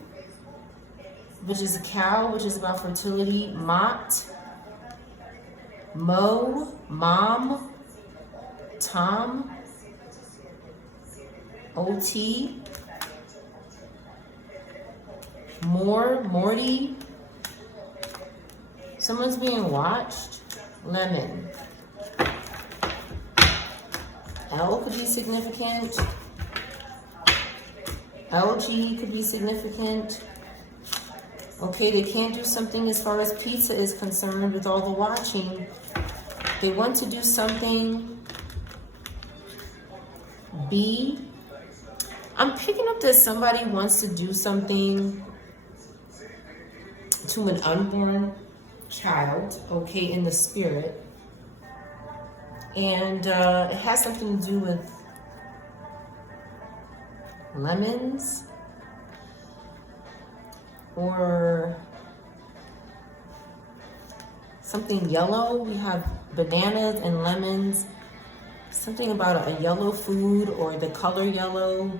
which is a cow, which is about fertility. Mott. Mo, mom. Tom. OT. Morty. Someone's being watched. Lemon. L could be significant. LG could be significant. Okay, they can't do something as far as pizza is concerned with all the watching. They want to do something. B. I'm picking up that somebody wants to do something to an unborn child, okay, in the spirit. And it has something to do with lemons or something yellow. We have bananas and lemons. Something about a yellow food or the color yellow.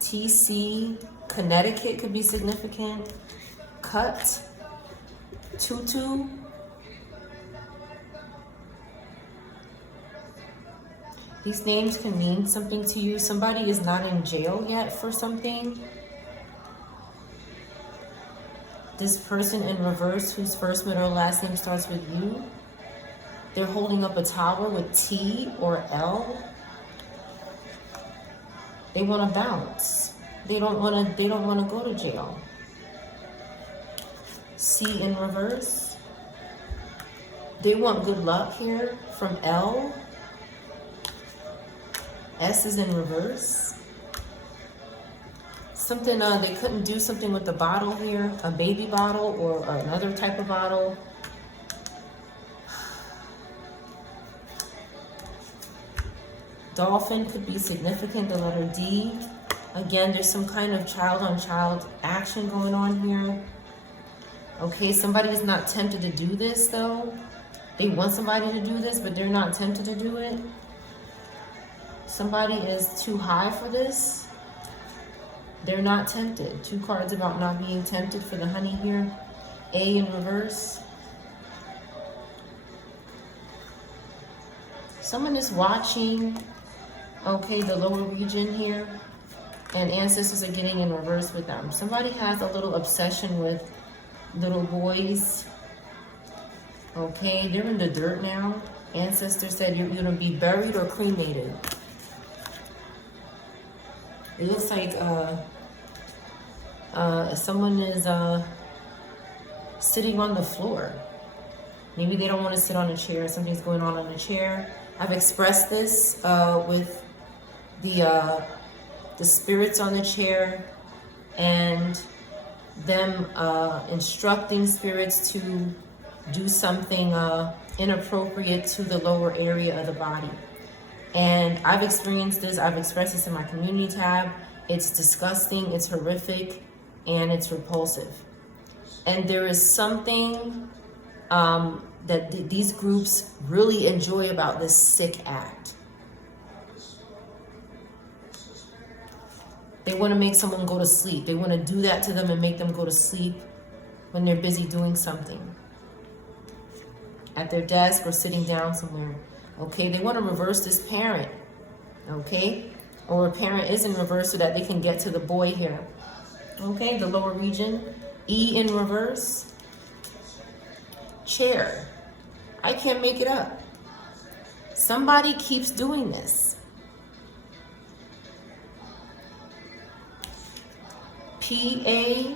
TC, Connecticut could be significant. Cut, tutu. These names can mean something to you. Somebody is not in jail yet for something. This person in reverse, whose first, middle, or last name starts with U, they're holding up a tower with T or L. They want to bounce. They don't want to go to jail. C in reverse. They want good luck here from L. S is in reverse. Something, they couldn't do something with the bottle here, a baby bottle or another type of bottle. Dolphin could be significant, the letter D. Again, there's some kind of child-on-child action going on here. Okay, somebody is not tempted to do this though. They want somebody to do this, but they're not tempted to do it. Somebody is too high for this. They're not tempted. 2 cards about not being tempted for the honey here. A in reverse. Someone is watching, okay, the lower region here, and ancestors are getting in reverse with them. Somebody has a little obsession with little boys. Okay, they're in the dirt now. Ancestors said you're going to be buried or cremated. It looks like someone is sitting on the floor. Maybe they don't want to sit on a chair. Something's going on the chair. I've expressed this with the spirits on the chair and them instructing spirits to do something inappropriate to the lower area of the body. And I've experienced this. I've expressed this in my community tab. It's disgusting, it's horrific, and it's repulsive. And there is something that these groups really enjoy about this sick act. They want to make someone go to sleep. They want to do that to them and make them go to sleep when they're busy doing something. At their desk or sitting down somewhere. Okay, they want to reverse this parent. Okay, or a parent is in reverse so that they can get to the boy here. Okay, the lower region. E in reverse. Chair. I can't make it up. Somebody keeps doing this. PA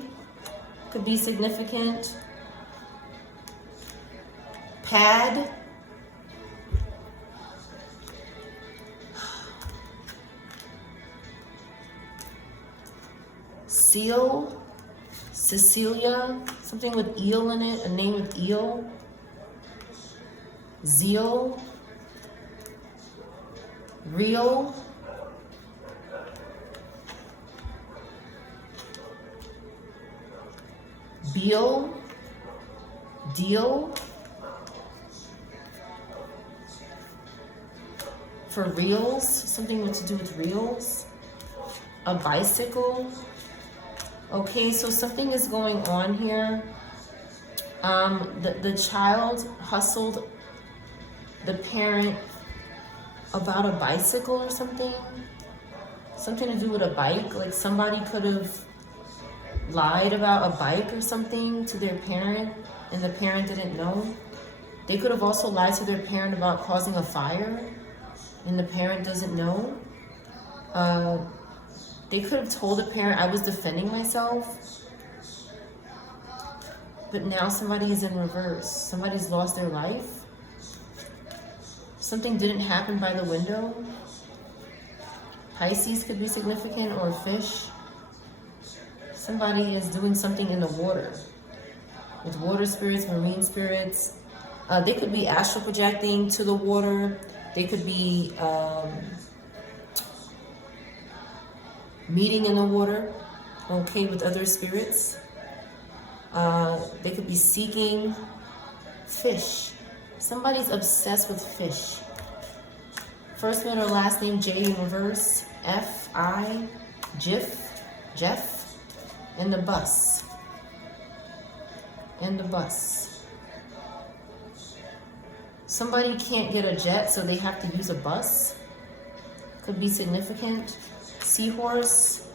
could be significant. Pad. Seal. Cecilia. Something with eel in it. A name with eel. Zeal. Real. Beal. Deal. For reals. Something to do with reals. A bicycle. Okay, so something is going on here. The child hustled the parent about a bicycle or something. Something to do with a bike. Like somebody could have lied about a bike or something to their parent and the parent didn't know. They could have also lied to their parent about causing a fire and the parent doesn't know. They could have told the parent, I was defending myself. But now somebody is in reverse. Somebody's lost their life. Something didn't happen by the window. Pisces could be significant, or fish. Somebody is doing something in the water. With water spirits, marine spirits. They could be astral projecting to the water. They could be meeting in the water, okay, with other spirits. They could be seeking fish. Somebody's obsessed with fish. First letter, last name, J in reverse. F-I, Jeff, and the bus. And the bus. Somebody can't get a jet, so they have to use a bus. Could be significant. Seahorse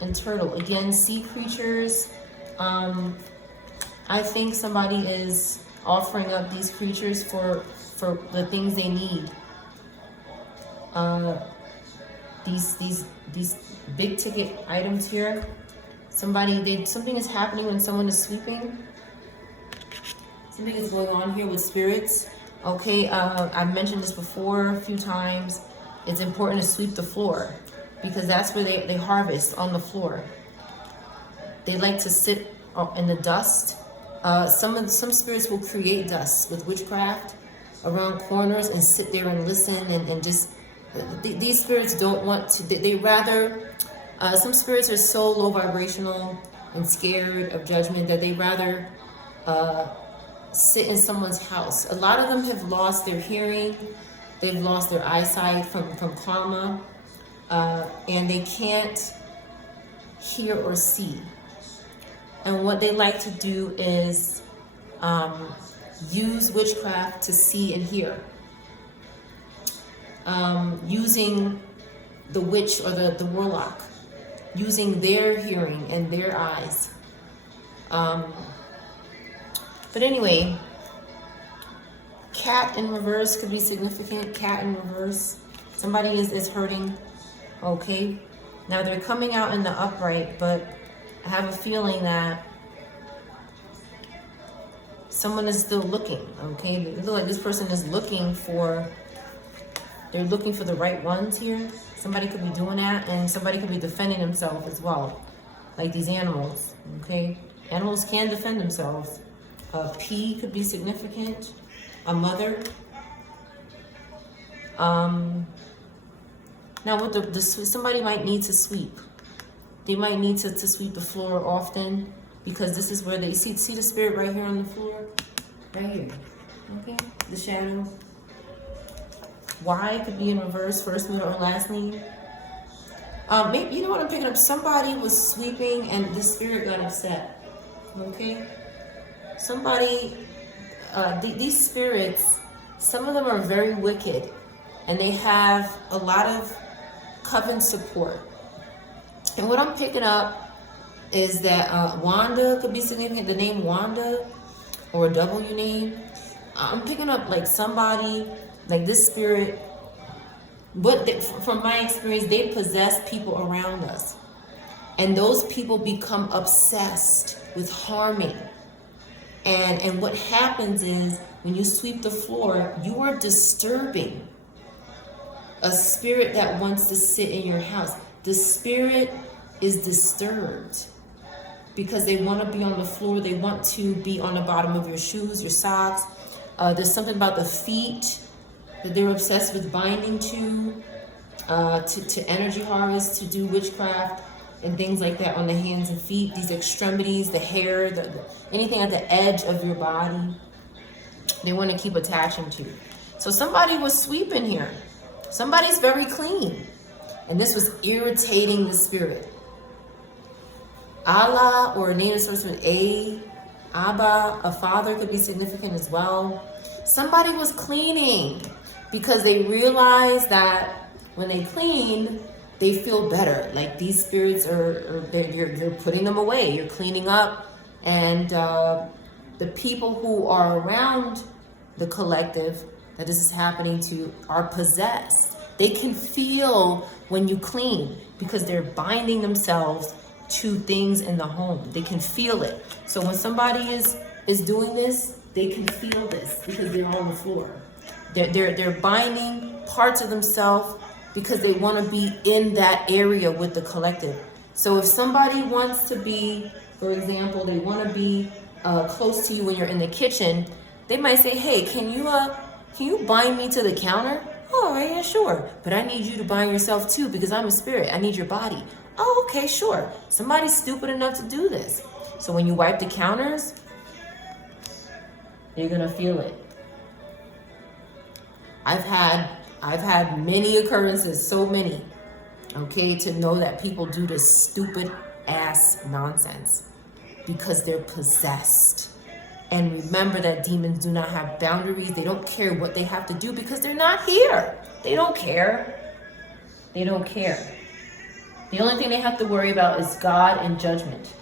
and turtle. Again, sea creatures. I think somebody is offering up these creatures for the things they need. these big ticket items here. Something is happening when someone is sweeping. Something is going on here with spirits. Okay, I've mentioned this before a few times. It's important to sweep the floor because that's where they harvest, on the floor. They like to sit in the dust. Some spirits will create dust with witchcraft around corners and sit there and listen and just, these spirits don't want to, they rather, some spirits are so low vibrational and scared of judgment that they rather sit in someone's house. A lot of them have lost their hearing, they've lost their eyesight from karma, and they can't hear or see. And what they like to do is use witchcraft to see and hear. Using the witch or the warlock, using their hearing and their eyes. But anyway, cat in reverse could be significant. Cat in reverse. Somebody is hurting. Okay. Now they're coming out in the upright, but I have a feeling that someone is still looking. Okay. It looks like this person is looking for, they're looking for the right ones here. Somebody could be doing that, and somebody could be defending themselves as well. Like these animals. Okay. Animals can defend themselves. A P could be significant. A mother. Now with somebody might need to sweep. They might need to sweep the floor often because this is where they see the spirit right here on the floor. Right here. Okay. The shadow. Y could be in reverse, first, middle, or last name. Maybe, you know what I'm picking up? Somebody was sweeping and the spirit got upset. Okay. Somebody, these spirits, some of them are very wicked and they have a lot of coven support. And what I'm picking up is that Wanda could be significant, the name Wanda or a W name. I'm picking up like somebody, like this spirit, from my experience, they possess people around us. And those people become obsessed with harming. And what happens is when you sweep the floor, you are disturbing a spirit that wants to sit in your house. The spirit is disturbed because they want to be on the floor. They want to be on the bottom of your shoes, your socks. There's something about the feet that they're obsessed with binding to energy harvest, to do witchcraft and things like that on the hands and feet. These extremities, the hair, anything at the edge of your body, they want to keep attaching to. So somebody was sweeping here. Somebody's very clean. And this was irritating the spirit. Allah, or a name that starts with A, Abba, a father could be significant as well. Somebody was cleaning because they realized that when they clean, they feel better. Like these spirits you're putting them away, you're cleaning up. And the people who are around the collective that this is happening to are possessed. They can feel when you clean because they're binding themselves to things in the home. They can feel it. So when somebody is doing this, they can feel this because they're on the floor. They're binding parts of themselves because they want to be in that area with the collective. So if somebody wants to be, for example, they want to be close to you when you're in the kitchen, they might say, hey, can you bind me to the counter? Oh, yeah, sure. But I need you to bind yourself too because I'm a spirit. I need your body. Oh, okay, sure. Somebody's stupid enough to do this. So when you wipe the counters, you're going to feel it. I've had many occurrences, so many, okay, to know that people do this stupid ass nonsense because they're possessed. And remember that demons do not have boundaries. They don't care what they have to do because they're not here. They don't care. They don't care. The only thing they have to worry about is God and judgment.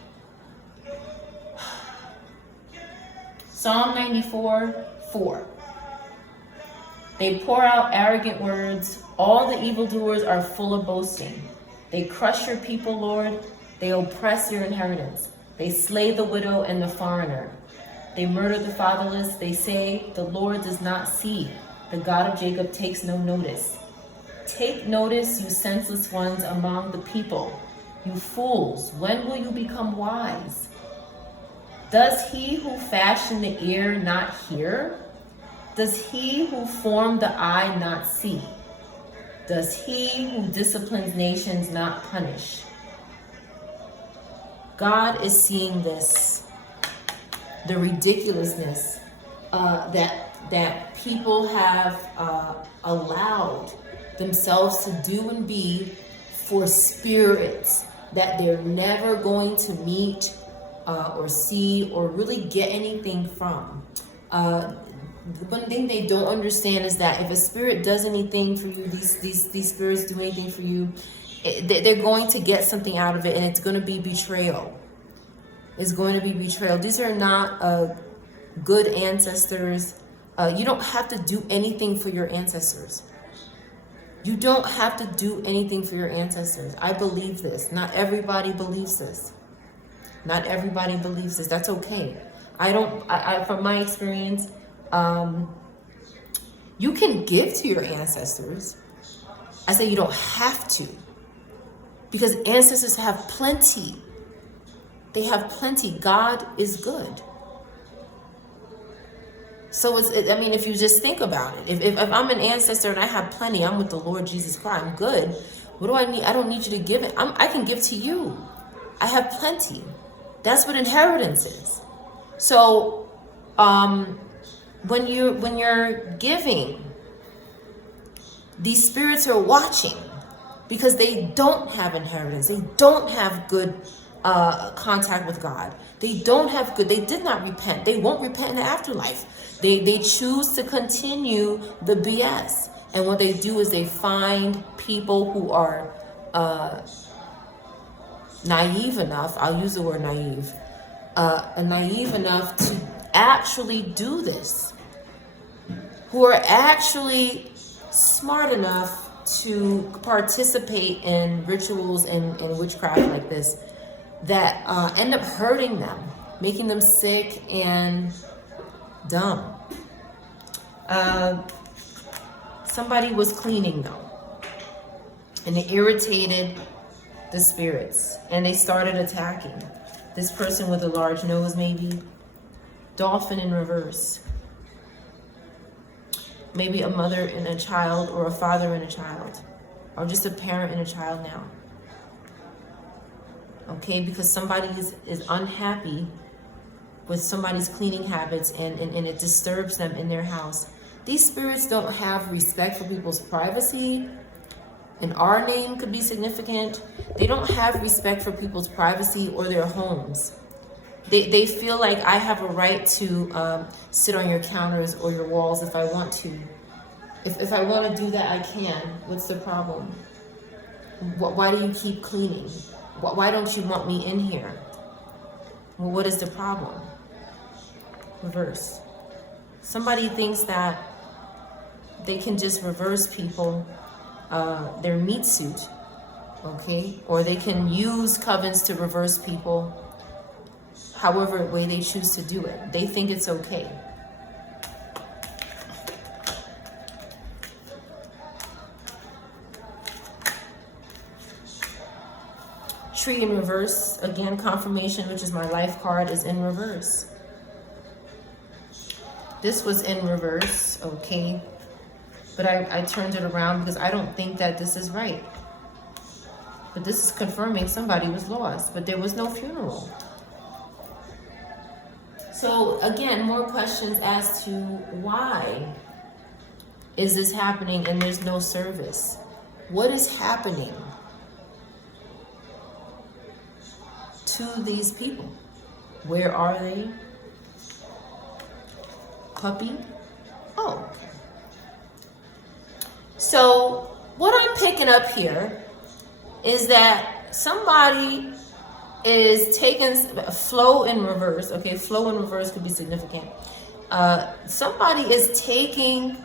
Psalm 94:4. They pour out arrogant words. All the evildoers are full of boasting. They crush your people, Lord. They oppress your inheritance. They slay the widow and the foreigner. They murder the fatherless. They say, the Lord does not see. The God of Jacob takes no notice. Take notice, you senseless ones among the people. You fools, when will you become wise? Does he who fashioned the ear not hear? Does he who formed the eye not see? Does he who disciplines nations not punish? God is seeing this, the ridiculousness that people have allowed themselves to do and be for spirits that they're never going to meet or see or really get anything from. One thing they don't understand is that if a spirit does anything for you, these spirits do anything for you, they're going to get something out of it, and it's going to be betrayal. It's going to be betrayal. These are not good ancestors. You don't have to do anything for your ancestors. You don't have to do anything for your ancestors. I believe this. Not everybody believes this. Not everybody believes this. That's okay. From my experience, you can give to your ancestors. I say you don't have to, because ancestors have plenty. They have plenty. God is good. So I mean, if you just think about it, if I'm an ancestor and I have plenty, I'm with the Lord Jesus Christ, I'm good. What do I need? I don't need you to give it. I can give to you. I have plenty. That's what inheritance is. So, when you're giving, these spirits are watching because they don't have inheritance. They don't have good contact with God. They did not repent. They won't repent in the afterlife. They choose to continue the BS. And what they do is they find people who are naive enough, I'll use the word naive, naive enough to actually do this, who are actually smart enough to participate in rituals and witchcraft like this, that end up hurting them, making them sick and dumb. Somebody was cleaning though, and it irritated the spirits, and they started attacking. This person with a large nose, maybe. Dolphin in reverse. Maybe a mother and a child, or a father and a child, or just a parent and a child now. Okay, because somebody is unhappy with somebody's cleaning habits, and it disturbs them in their house. These spirits don't have respect for people's privacy, and our name could be significant. They don't have respect for people's privacy or their homes. They feel like I have a right to sit on your counters or your walls if I want to. If I want to do that, I can. What's the problem? Why do you keep cleaning? Why don't you want me in here? Well, what is the problem? Reverse. Somebody thinks that they can just reverse people, their meat suit, okay? Or they can use covens to reverse people however way they choose to do it. They think it's okay. Tree in reverse, again, confirmation, which is my life card, is in reverse. This was in reverse, okay? But I turned it around because I don't think that this is right. But this is confirming somebody was lost, but there was no funeral. So again, more questions as to why is this happening and there's no service? What is happening to these people? Where are they? Puppy? Oh. So what I'm picking up here is that somebody is taking flow in reverse. Okay, flow in reverse could be significant. Somebody is taking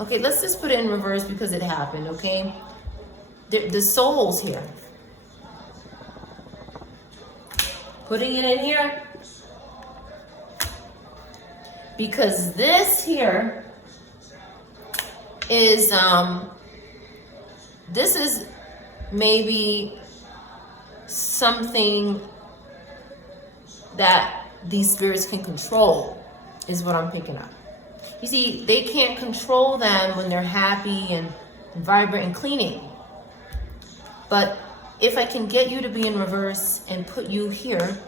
Okay, let's just put it in reverse because it happened, okay? The souls here. Putting it in here. Because this here is, this is maybe something that these spirits can control, is what I'm picking up. You see, they can't control them when they're happy and vibrant and cleaning. But if I can get you to be in reverse and put you here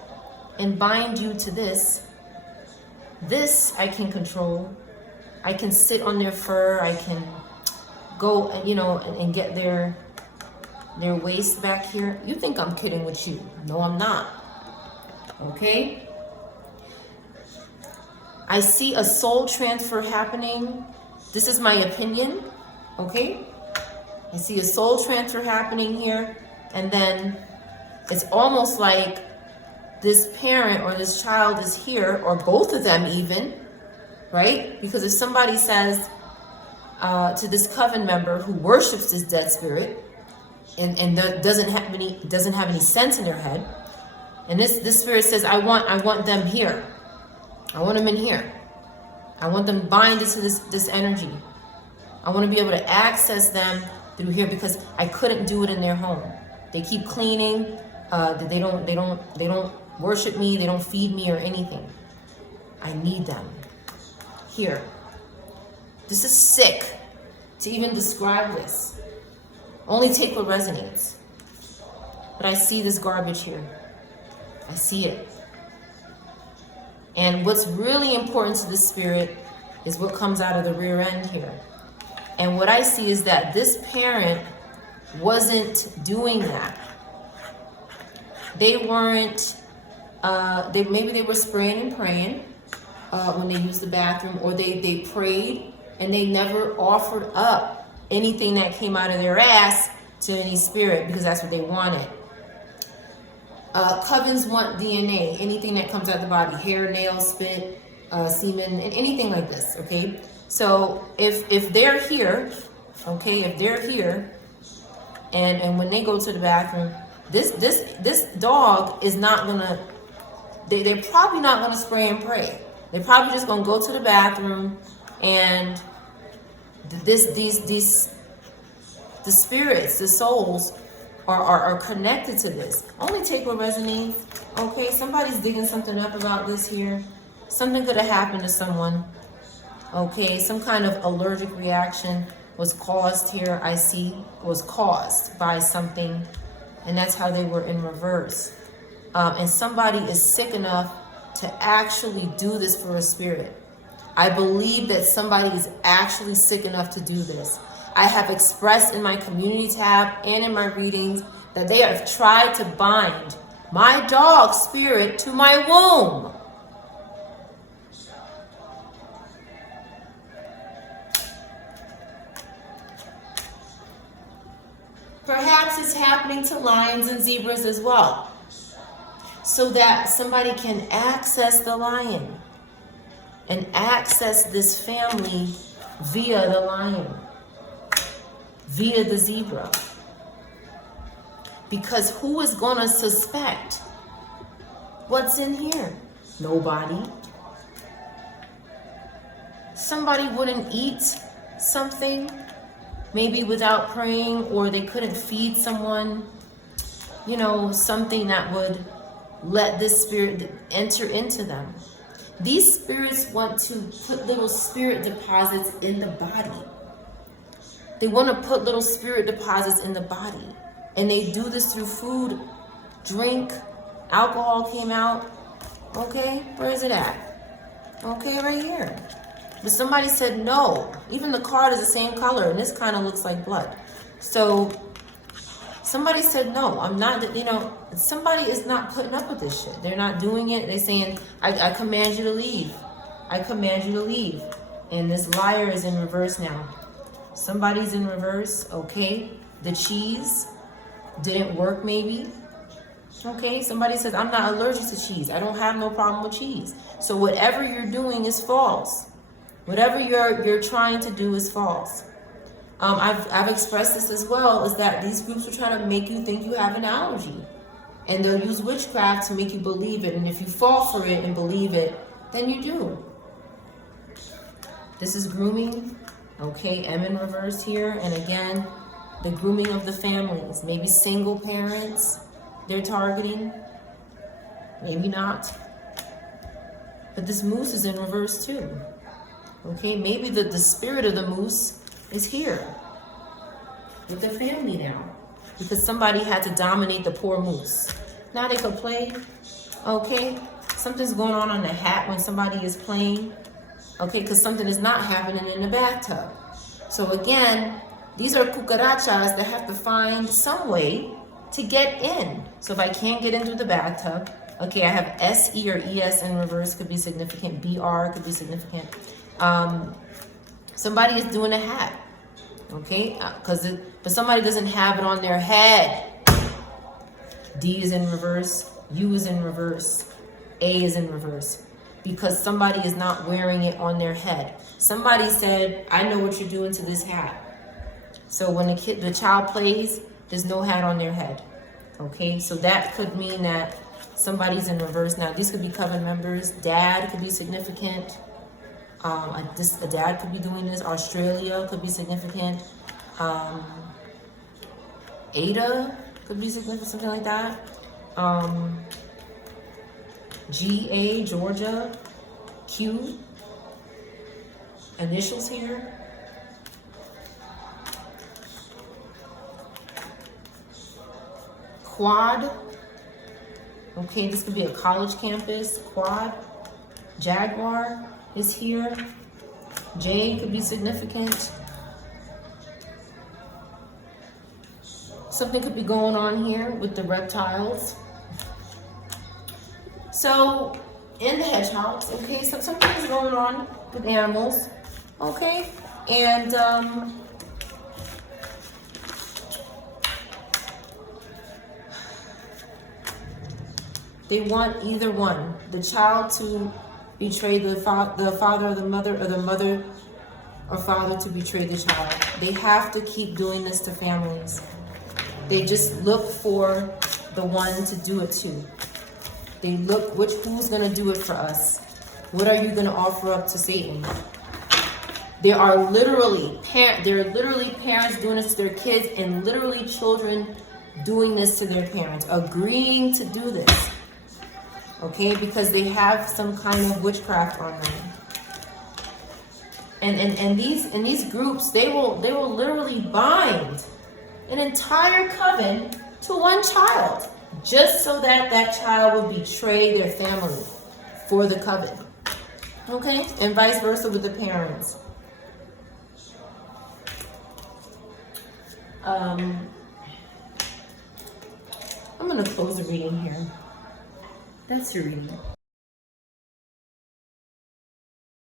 and bind you to this I can control. I can sit on their fur. I can go, you know, and get their waist back here. You think I'm kidding with you. No, I'm not. Okay? I see a soul transfer happening. This is my opinion. Okay? I see a soul transfer happening here. And then it's almost like this parent or this child is here, or both of them even, right? Because if somebody says to this coven member who worships this dead spirit and doesn't have any sense in their head, and this spirit says, I want them here. I want them in here. I want them binded to this energy. I want to be able to access them through here because I couldn't do it in their home. They keep cleaning. They don't worship me. They don't feed me or anything. I need them here. This is sick to even describe this. Only take what resonates. But I see this garbage here. I see it. And what's really important to the spirit is what comes out of the rear end here. And what I see is that this parent wasn't doing that. They weren't, maybe they were spraying and praying when they used the bathroom, or they prayed and they never offered up anything that came out of their ass to any spirit because that's what they wanted. Covens want DNA, anything that comes out the body, hair, nails, spit, semen, and anything like this, okay? So if they're here, okay, if they're here, and when they go to the bathroom, this dog is not gonna, they're probably not gonna spray and pray. They're probably just gonna go to the bathroom, and the spirits, the souls, are connected to this. Only take what resonates. Okay, somebody's digging something up about this here. Something could have happened to someone. Okay, some kind of allergic reaction was caused here, I see, was caused by something, and that's how they were in reverse. And somebody is sick enough to actually do this for a spirit. I believe that somebody is actually sick enough to do this. I have expressed in my community tab and in my readings that they have tried to bind my dog spirit to my womb. Perhaps it's happening to lions and zebras as well, so that somebody can access the lion and access this family via the lion, via the zebra. Because who is going to suspect what's in here? Nobody. Somebody wouldn't eat something maybe without praying, or they couldn't feed someone, you know, something that would let this spirit enter into them. These spirits want to put little spirit deposits in the body. They want to put little spirit deposits in the body. And they do this through food, drink, alcohol came out. Okay, where is it at? Okay, right here. But somebody said no. Even the card is the same color, and this kind of looks like blood. So somebody said no, I'm not, you know, somebody is not putting up with this shit. They're not doing it. They're saying, I command you to leave. I command you to leave. And this liar is in reverse now. Somebody's in reverse, okay? The cheese didn't work maybe. Okay, somebody says, I'm not allergic to cheese. I don't have no problem with cheese. So whatever you're doing is false. Whatever you're trying to do is false. I've expressed this as well, is that these groups are trying to make you think you have an allergy. And they'll use witchcraft to make you believe it. And if you fall for it and believe it, then you do. This is grooming. Okay, M in reverse here. And again, the grooming of the families. Maybe single parents they're targeting. Maybe not. But this moose is in reverse too. Okay, maybe the spirit of the moose is here with the family now. Because somebody had to dominate the poor moose. Now they could play. Okay, something's going on the hat when somebody is playing. Okay, because something is not happening in the bathtub. So again, these are cucarachas that have to find some way to get in. So if I can't get into the bathtub, okay, I have SE or ES in reverse, could be significant. BR could be significant. Somebody is doing a hat. Okay, but somebody doesn't have it on their head. D is in reverse, U is in reverse, A is in reverse, because somebody is not wearing it on their head. Somebody said, I know what you're doing to this hat. So when the child plays, there's no hat on their head. Okay, so that could mean that somebody's in reverse. Now these could be coven members. Dad could be significant. A dad could be doing this. Australia could be significant. Ada could be significant, something like that. GA, Georgia. Q. Initials here. Quad. Okay, this could be a college campus. Quad. Jaguar is here. J could be significant. Something could be going on here with the reptiles. So, in the hedgehogs, okay, so something's going on with animals, okay? And, they want either one. The child to betray the father or the mother, or the mother or father to betray the child. They have to keep doing this to families. They just look for the one to do it to. They look who's gonna do it for us. What are you gonna offer up to Satan? There are literally parents doing this to their kids, and literally children doing this to their parents, agreeing to do this. Okay, because they have some kind of witchcraft on them. And these groups, they will literally bind an entire coven to one child, just so that child will betray their family for the coven. Okay, and vice versa with the parents. I'm gonna close the reading here. That's your reading.